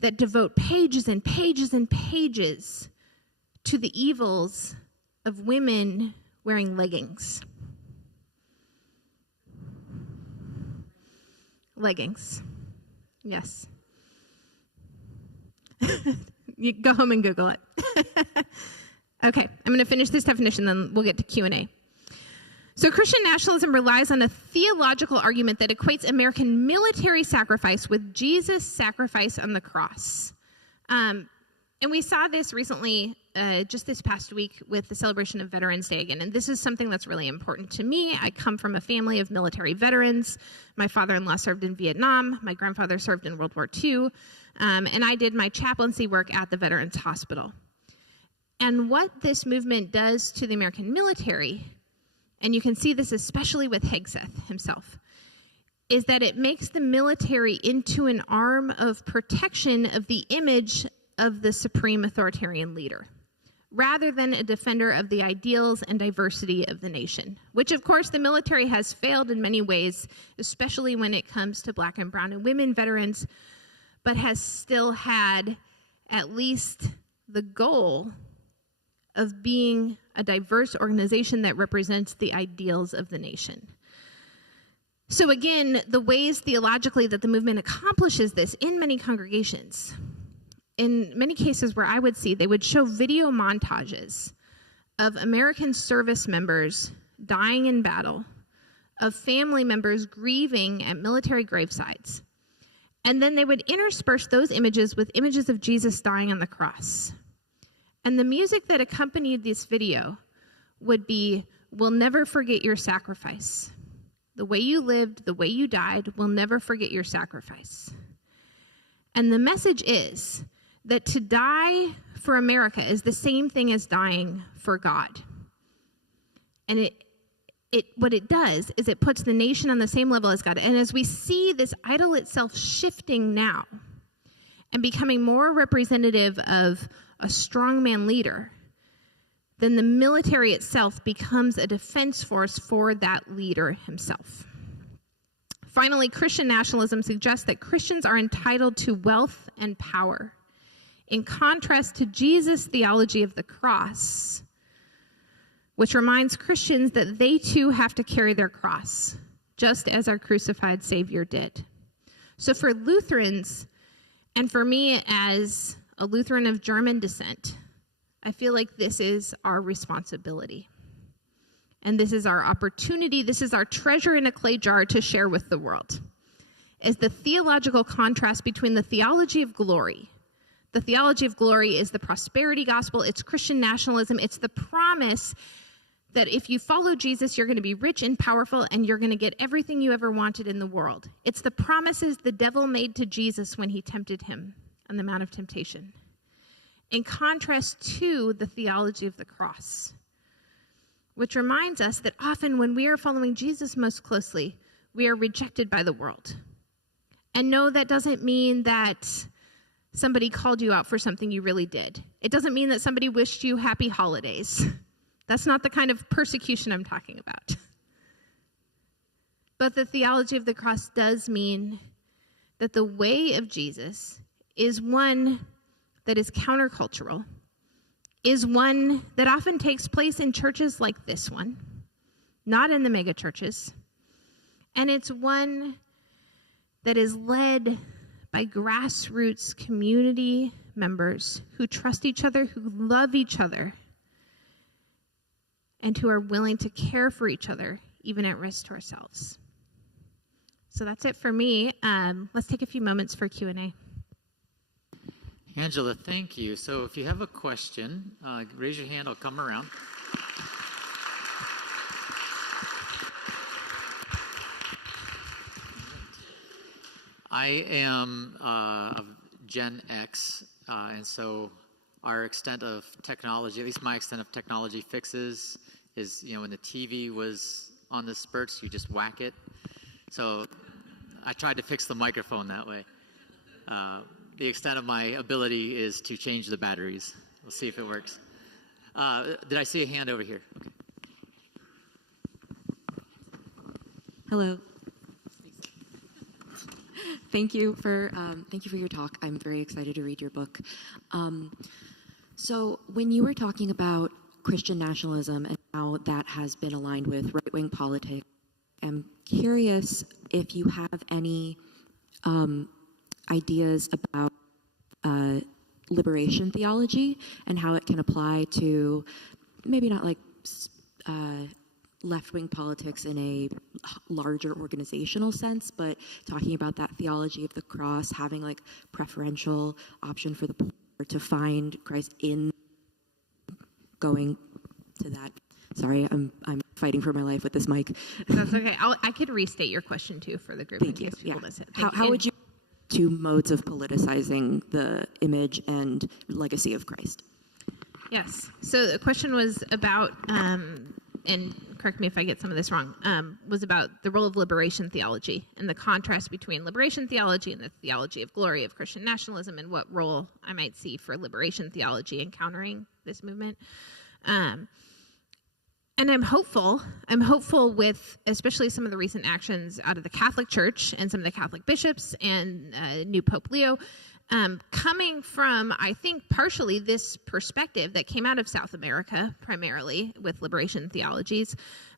that devote pages and pages and pages to the evils of women wearing leggings. Leggings. Yes. You go home and Google it. Okay, I'm going to finish this definition, then we'll get to Q&A. So Christian nationalism relies on a theological argument that equates American military sacrifice with Jesus' sacrifice on the cross. And we saw this recently, just this past week, with the celebration of Veterans Day again. And this is something that's really important to me. I come from a family of military veterans. My father-in-law served in Vietnam. My grandfather served in World War II. And I did my chaplaincy work at the Veterans Hospital. And what this movement does to the American military, and you can see this especially with Hegseth himself, is that it makes the military into an arm of protection of the image of the supreme authoritarian leader, rather than a defender of the ideals and diversity of the nation, which of course the military has failed in many ways, especially when it comes to Black and brown and women veterans, but has still had at least the goal of being a diverse organization that represents the ideals of the nation. So again, the ways theologically that the movement accomplishes this in many congregations, in many cases where I would see, they would show video montages of American service members dying in battle, of family members grieving at military gravesites, and then they would intersperse those images with images of Jesus dying on the cross. And the music that accompanied this video would be, "We'll never forget your sacrifice. The way you lived, the way you died, we'll never forget your sacrifice." And the message is that to die for America is the same thing as dying for God. And what it does is it puts the nation on the same level as God. And as we see this idol itself shifting now and becoming more representative of a strongman leader, then the military itself becomes a defense force for that leader himself. Finally, Christian nationalism suggests that Christians are entitled to wealth and power, in contrast to Jesus' theology of the cross, which reminds Christians that they too have to carry their cross, just as our crucified Savior did. So for Lutherans, and for me as a Lutheran of German descent, I feel like this is our responsibility. And this is our opportunity, this is our treasure in a clay jar to share with the world, is the theological contrast between the theology of glory. The theology of glory is the prosperity gospel, it's Christian nationalism, it's the promise that if you follow Jesus, you're going to be rich and powerful and you're going to get everything you ever wanted in the world. It's the promises the devil made to Jesus when he tempted him on the Mount of Temptation. In contrast to the theology of the cross, which reminds us that often when we are following Jesus most closely, we are rejected by the world. And no, that doesn't mean that somebody called you out for something you really did. It doesn't mean that somebody wished you happy holidays. That's not the kind of persecution I'm talking about. But the theology of the cross does mean that the way of Jesus is one that is countercultural, is one that often takes place in churches like this one, not in the mega churches. And it's one that is led by grassroots community members who trust each other, who love each other, and who are willing to care for each other, even at risk to ourselves. So that's it for me. Let's take a few moments for Q&A. Angela, thank you. So if you have a question, raise your hand. I'll come around. I am of Gen X, and so our extent of technology, at least my extent of technology fixes, is, when the TV was on the spurts, you just whack it. So I tried to fix the microphone that way. The extent of my ability is to change the batteries. We'll see if it works. Did I see a hand over here? Okay. Hello. Thank you for your talk. I'm very excited to read your book. So when you were talking about Christian nationalism and how that has been aligned with right-wing politics, I'm curious if you have any ideas about liberation theology and how it can apply to maybe not like left-wing politics in a larger organizational sense, but talking about that theology of the cross, having like preferential option for the poor to find Christ in going to that. Sorry, I'm fighting for my life with this mic. That's okay. I could restate your question too for the group. Thank you. Yeah. How would you two modes of politicizing the image and legacy of Christ? Yes. So the question was about, and correct me if I get some of this wrong, was about the role of liberation theology and the contrast between liberation theology and the theology of glory of Christian nationalism, and what role I might see for liberation theology in countering this movement. And I'm hopeful with especially some of the recent actions out of the Catholic Church and some of the Catholic bishops and new Pope Leo, coming from, I think, partially this perspective that came out of South America, primarily with liberation theologies,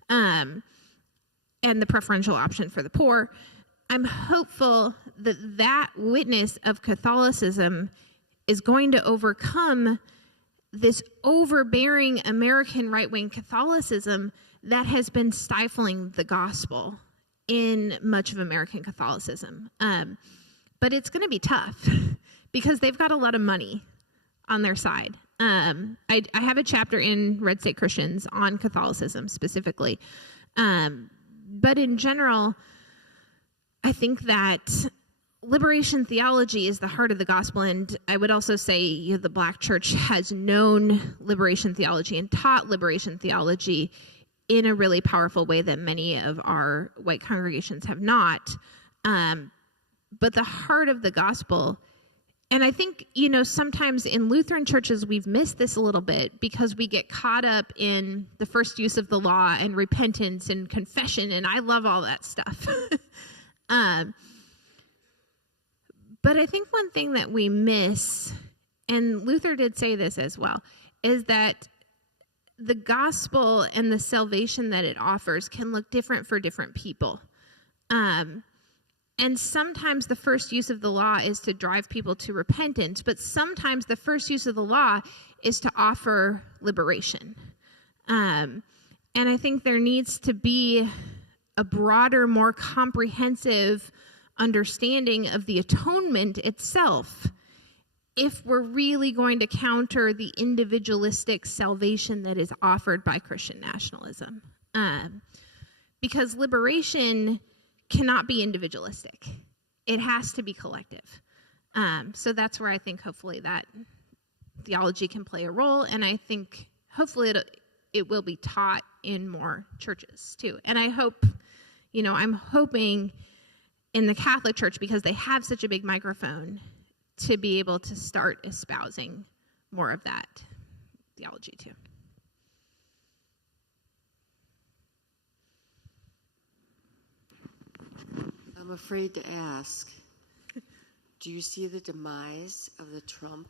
and the preferential option for the poor. I'm hopeful that that witness of Catholicism is going to overcome this overbearing American right-wing Catholicism that has been stifling the gospel in much of American Catholicism. But it's going to be tough because they've got a lot of money on their side. I have a chapter in Red State Christians on Catholicism specifically. But in general, I think that liberation theology is the heart of the gospel, and I would also say the Black church has known liberation theology and taught liberation theology in a really powerful way that many of our white congregations have not. But the heart of the gospel, and I think, sometimes in Lutheran churches we've missed this a little bit because we get caught up in the first use of the law and repentance and confession, and I love all that stuff. But I think one thing that we miss, and Luther did say this as well, is that the gospel and the salvation that it offers can look different for different people. And sometimes the first use of the law is to drive people to repentance, but sometimes the first use of the law is to offer liberation. And I think there needs to be a broader, more comprehensive understanding of the atonement itself if we're really going to counter the individualistic salvation that is offered by Christian nationalism. Because liberation cannot be individualistic. It has to be collective. So that's where I think hopefully that theology can play a role, and I think hopefully it will be taught in more churches too. And I hope, I'm hoping in the Catholic Church, because they have such a big microphone, to be able to start espousing more of that theology too. I'm afraid to ask, do you see the demise of the Trump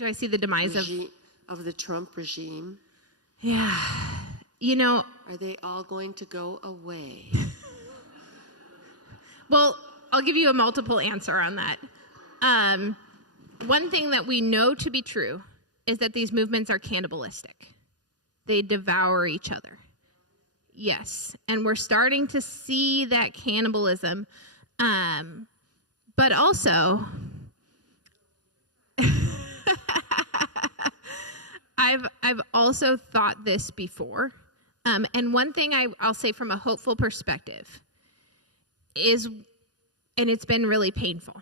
Do I see the demise of the Trump regime? Yeah. Are they all going to go away? Well, I'll give you a multiple answer on that. One thing that we know to be true is that these movements are cannibalistic. They devour each other. Yes, and we're starting to see that cannibalism. But also, I've also thought this before. And one thing I'll say from a hopeful perspective is, and it's been really painful,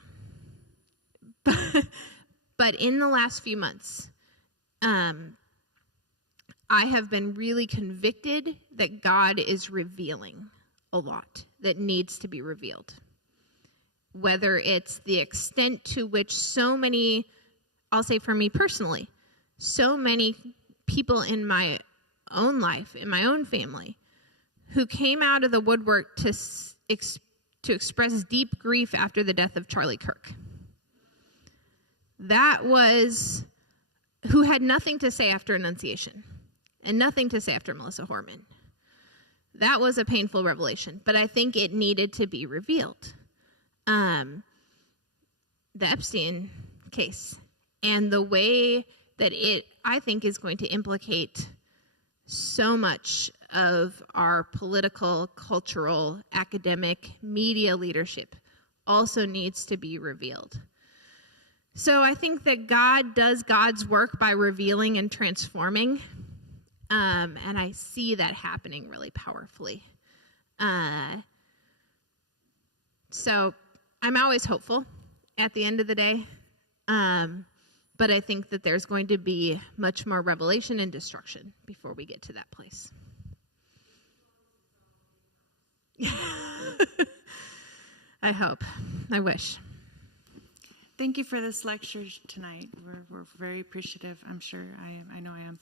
but in the last few months, I have been really convicted that God is revealing a lot that needs to be revealed. Whether it's the extent to which so many, I'll say for me personally, so many people in my own life, in my own family, who came out of the woodwork to express deep grief after the death of Charlie Kirk. That was who had nothing to say after Annunciation and nothing to say after Melissa Horman. That was a painful revelation, but I think it needed to be revealed. The Epstein case and the way that it, I think, is going to implicate so much of our political, cultural, academic, media leadership also needs to be revealed. So I think that God does God's work by revealing and transforming, and I see that happening really powerfully. So I'm always hopeful at the end of the day, but I think that there's going to be much more revelation and destruction before we get to that place. I hope. I wish. Thank you for this lecture tonight. We're very appreciative. I'm sure I know I am.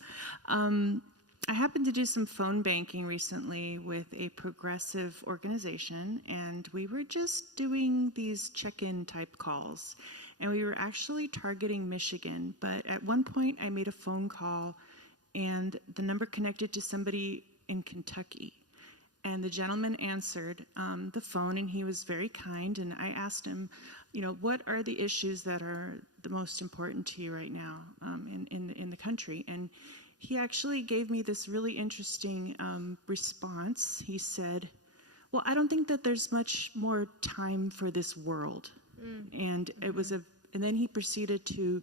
I happened to do some phone banking recently with a progressive organization, and we were just doing these check-in type calls. And we were actually targeting Michigan, but at one point I made a phone call and the number connected to somebody in Kentucky. And the gentleman answered the phone, and he was very kind, and I asked him, what are the issues that are the most important to you right now in the country? And he actually gave me this really interesting response. He said, well, I don't think that there's much more time for this world. And it was and then he proceeded to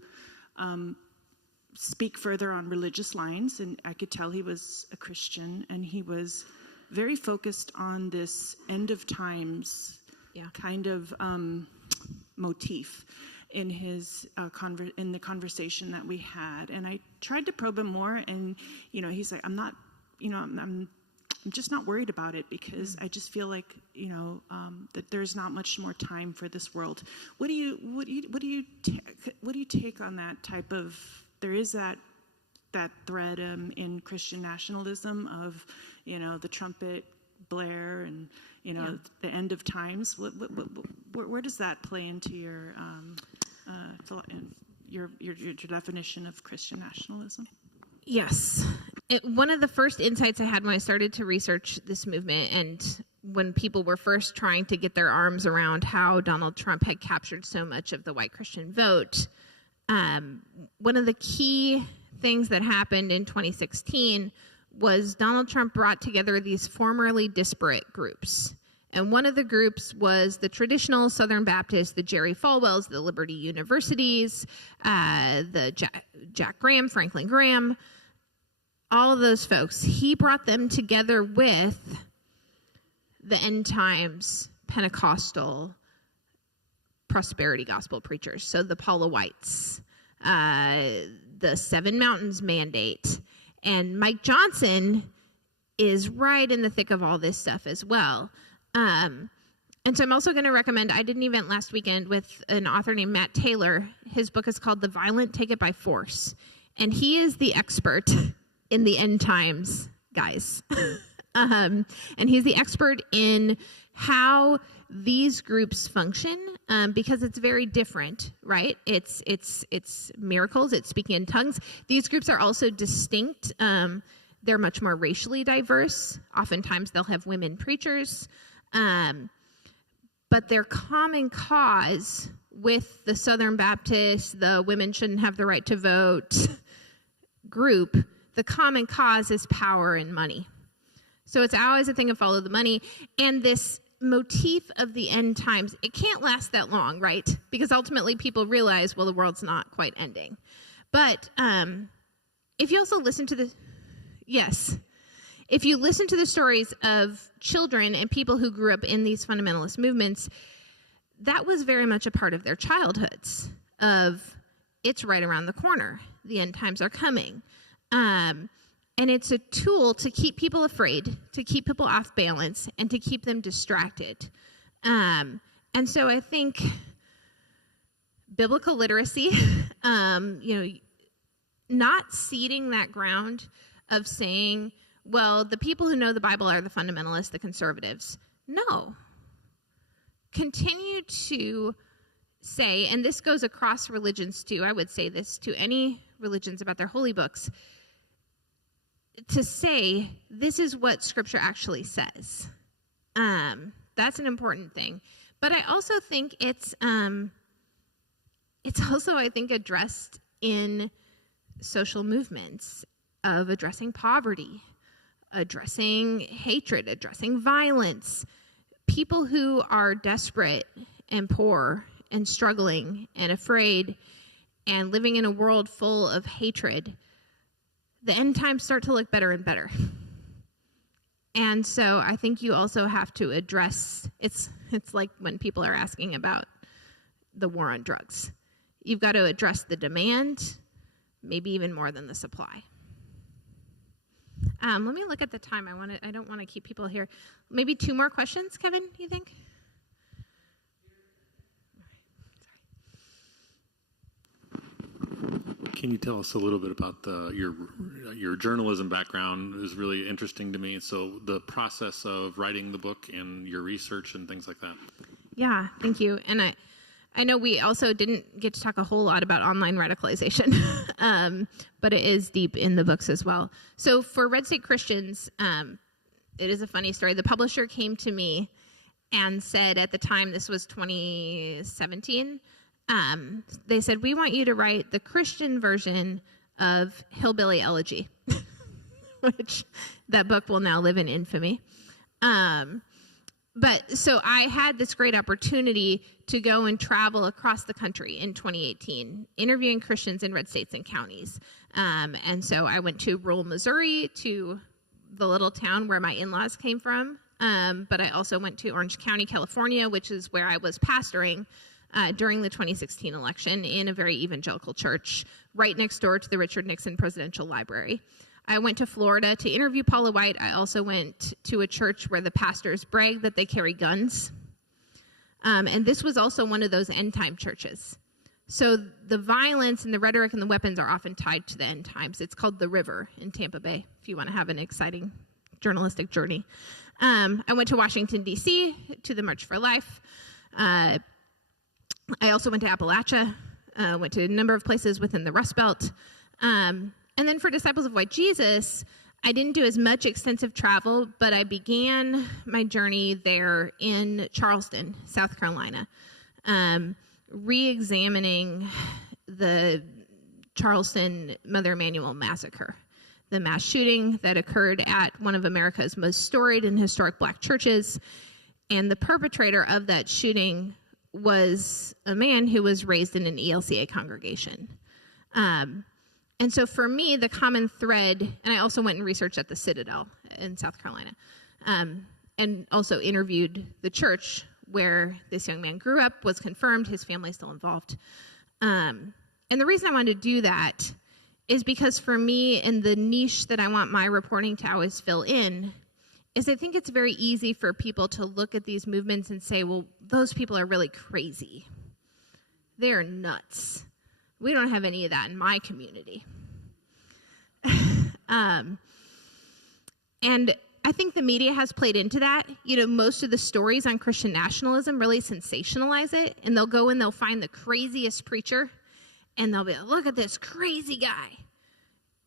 speak further on religious lines, and I could tell he was a Christian, and he was very focused on this end of times kind of motif in his in the conversation that we had. And I tried to probe him more, and he's like, I'm not I'm just not worried about it because I just feel like that there's not much more time for this world. What do you take on that type of? There is that thread in Christian nationalism of the trumpet blare and the end of times. Where does that play into your definition of Christian nationalism? Yes. One of the first insights I had when I started to research this movement, and when people were first trying to get their arms around how Donald Trump had captured so much of the white Christian vote, one of the key things that happened in 2016 was Donald Trump brought together these formerly disparate groups. And one of the groups was the traditional Southern Baptists, the Jerry Falwells, the Liberty Universities, the Jack Graham, Franklin Graham, all of those folks. He brought them together with the end times Pentecostal prosperity gospel preachers. So the Paula Whites, the Seven Mountains Mandate. And Mike Johnson is right in the thick of all this stuff as well. And so I'm also going to recommend, I did an event last weekend with an author named Matt Taylor. His book is called The Violent Take It by Force. And he is the expert in the end times, guys. And he's the expert in how these groups function, because it's very different, right? It's miracles, it's speaking in tongues. These groups are also distinct. They're much more racially diverse. Oftentimes they'll have women preachers. But their common cause with the Southern Baptists, the women shouldn't have the right to vote group, the common cause is power and money. So it's always a thing of follow the money. And this motif of the end times, it can't last that long, right? Because ultimately people realize, well, the world's not quite ending. But if you also listen to if you listen to the stories of children and people who grew up in these fundamentalist movements, that was very much a part of their childhoods of it's right around the corner. The end times are coming. And it's a tool to keep people afraid, to keep people off balance, and to keep them distracted. And so I think biblical literacy, not ceding that ground of saying, well, the people who know the Bible are the fundamentalists, the conservatives. No. Continue to say, and this goes across religions too, I would say this to any religions about their holy books, to say, this is what Scripture actually says. That's an important thing. But I also think it's also, I think, addressed in social movements of addressing poverty, addressing hatred, addressing violence. People who are desperate and poor and struggling and afraid and living in a world full of hatred, the end times start to look better and better. And so I think you also have to address, it's like when people are asking about the war on drugs. You've got to address the demand, maybe even more than the supply. Let me look at the time. I don't want to keep people here. Maybe 2 more questions, Kevin, you think? Can you tell us a little bit about your journalism background? Is really interesting to me. So the process of writing the book and your research and things like that. Yeah, thank you. And I know we also didn't get to talk a whole lot about online radicalization, but it is deep in the books as well. So for Red State Christians, it is a funny story. The publisher came to me and said, at the time, this was 2017, they said, we want you to write the Christian version of Hillbilly Elegy, which that book will now live in infamy. But so I had this great opportunity to go and travel across the country in 2018, interviewing Christians in red states and counties. And so I went to rural Missouri, to the little town where my in-laws came from. But I also went to Orange County, California, which is where I was pastoring during the 2016 election in a very evangelical church right next door to the Richard Nixon Presidential Library. I went to Florida to interview Paula White. I also went to a church where the pastors brag that they carry guns. And this was also one of those end-time churches. So the violence and the rhetoric and the weapons are often tied to the end times. It's called The River in Tampa Bay, if you want to have an exciting journalistic journey. I went to Washington, D.C., to the March for Life. I also went to Appalachia, went to a number of places within the Rust Belt. And then for Disciples of White Jesus, I didn't do as much extensive travel, but I began my journey there in Charleston, South Carolina, re-examining the Charleston Mother Emanuel massacre, the mass shooting that occurred at one of America's most storied and historic Black churches. And the perpetrator of that shooting was a man who was raised in an ELCA congregation. And so for me, the common thread, and I also went and researched at the Citadel in South Carolina, and also interviewed the church where this young man grew up, was confirmed, his family's still involved. And the reason I wanted to do that is because for me, in the niche that I want my reporting to always fill in, is I think it's very easy for people to look at these movements and say, well, those people are really crazy. They're nuts. We don't have any of that in my community. And I think the media has played into that. You know, most of the stories on Christian nationalism really sensationalize it, and they'll go and they'll find the craziest preacher, and they'll be like, look at this crazy guy.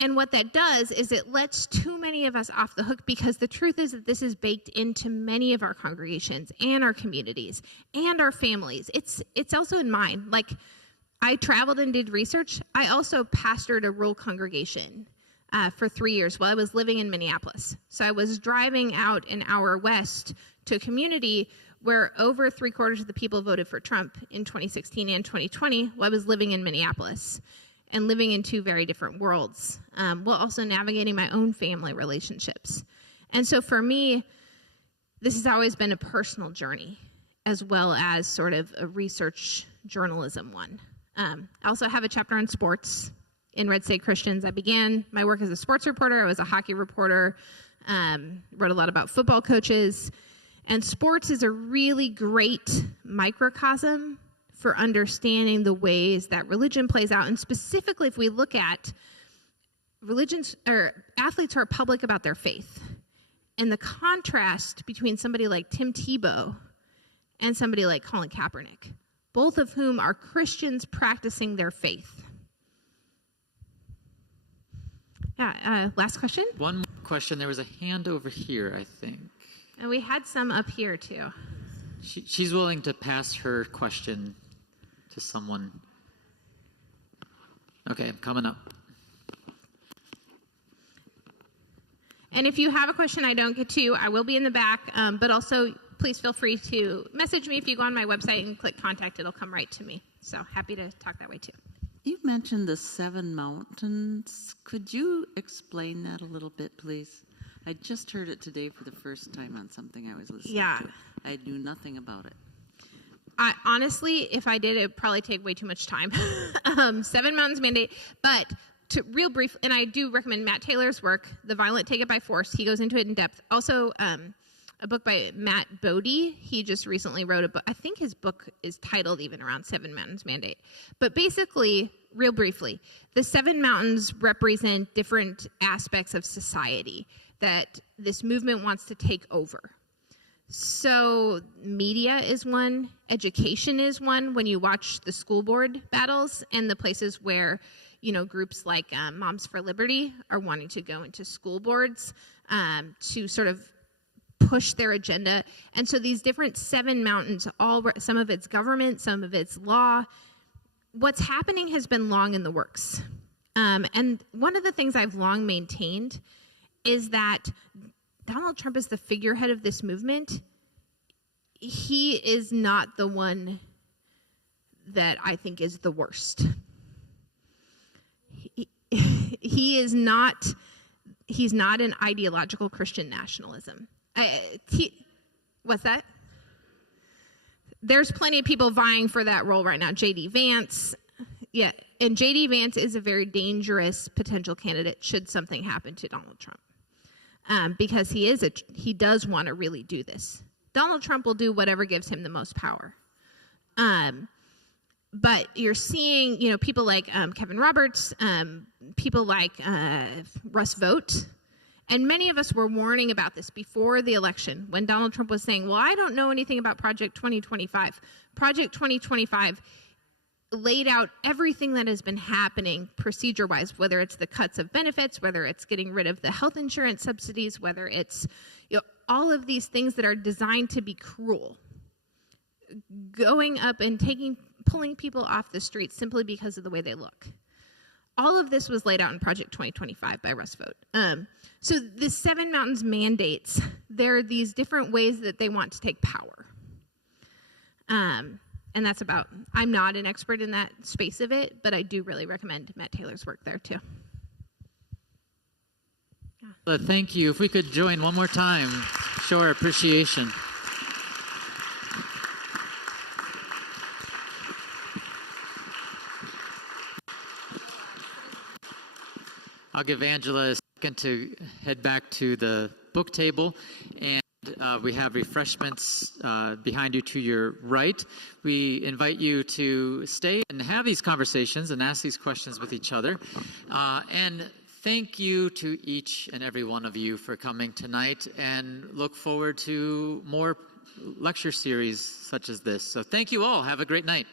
And what that does is it lets too many of us off the hook, because the truth is that this is baked into many of our congregations and our communities and our families. It's also in mine. Like, I traveled and did research. I also pastored a rural congregation for 3 years while I was living in Minneapolis. So I was driving out an hour west to a community where over 3/4 of the people voted for Trump in 2016 and 2020 while I was living in Minneapolis and living in two very different worlds, while also navigating my own family relationships. And so for me, this has always been a personal journey as well as sort of a research journalism one. I also have a chapter on sports in Red State Christians. I began my work as a sports reporter. I was a hockey reporter, wrote a lot about football coaches. And sports is a really great microcosm for understanding the ways that religion plays out. And specifically, if we look at religions or athletes who are public about their faith, and the contrast between somebody like Tim Tebow and somebody like Colin Kaepernick, both of whom are Christians practicing their faith. Yeah, last question? One more question. There was a hand over here, I think. And we had some up here, too. She's willing to pass her question to someone. Okay, coming up. And if you have a question I don't get to, I will be in the back, but also please feel free to message me. If you go on my website and click contact, it'll come right to me. So happy to talk that way, too. You mentioned the 7 mountains. Could you explain that a little bit, please? I just heard it today for the first time on something I was listening to. I knew nothing about it. Honestly, if I did, it would probably take way too much time. 7 Mountains Mandate. But to real brief, and I do recommend Matt Taylor's work, The Violent Take It by Force. He goes into it in depth. Also, a book by Matt Bodie. He just recently wrote a book. I think his book is titled even around 7 Mountains Mandate. But basically, real briefly, the 7 mountains represent different aspects of society that this movement wants to take over. So media is one, education is one. When you watch the school board battles and the places where, you know, groups like Moms for Liberty are wanting to go into school boards to sort of push their agenda. And so these different 7 mountains, some of it's government, some of it's law. What's happening has been long in the works. And one of the things I've long maintained is that Donald Trump is the figurehead of this movement. He is not the one that I think is the worst. He's not an ideological Christian nationalism. What's that? There's plenty of people vying for that role right now. J.D. Vance, Yeah, and J.D. Vance is a very dangerous potential candidate should something happen to Donald Trump, because he does want to really do this. Donald Trump will do whatever gives him the most power. But you're seeing, people like Kevin Roberts, people like Russ Vought, and many of us were warning about this before the election when Donald Trump was saying, well, I don't know anything about Project 2025. Project 2025 laid out everything that has been happening procedure-wise, whether it's the cuts of benefits, whether it's getting rid of the health insurance subsidies, whether it's all of these things that are designed to be cruel. Going up and pulling people off the streets simply because of the way they look. All of this was laid out in Project 2025 by Russ Vought. So the Seven Mountains mandates, there are these different ways that they want to take power. And that's about, I'm not an expert in that space of it, but I do really recommend Matt Taylor's work there too. Thank you. If we could join one more time, show our appreciation. I'll give Angela a second to head back to the book table, and we have refreshments behind you to your right. We invite you to stay and have these conversations and ask these questions with each other. And thank you to each and every one of you for coming tonight, and look forward to more lecture series such as this. So thank you all. Have a great night.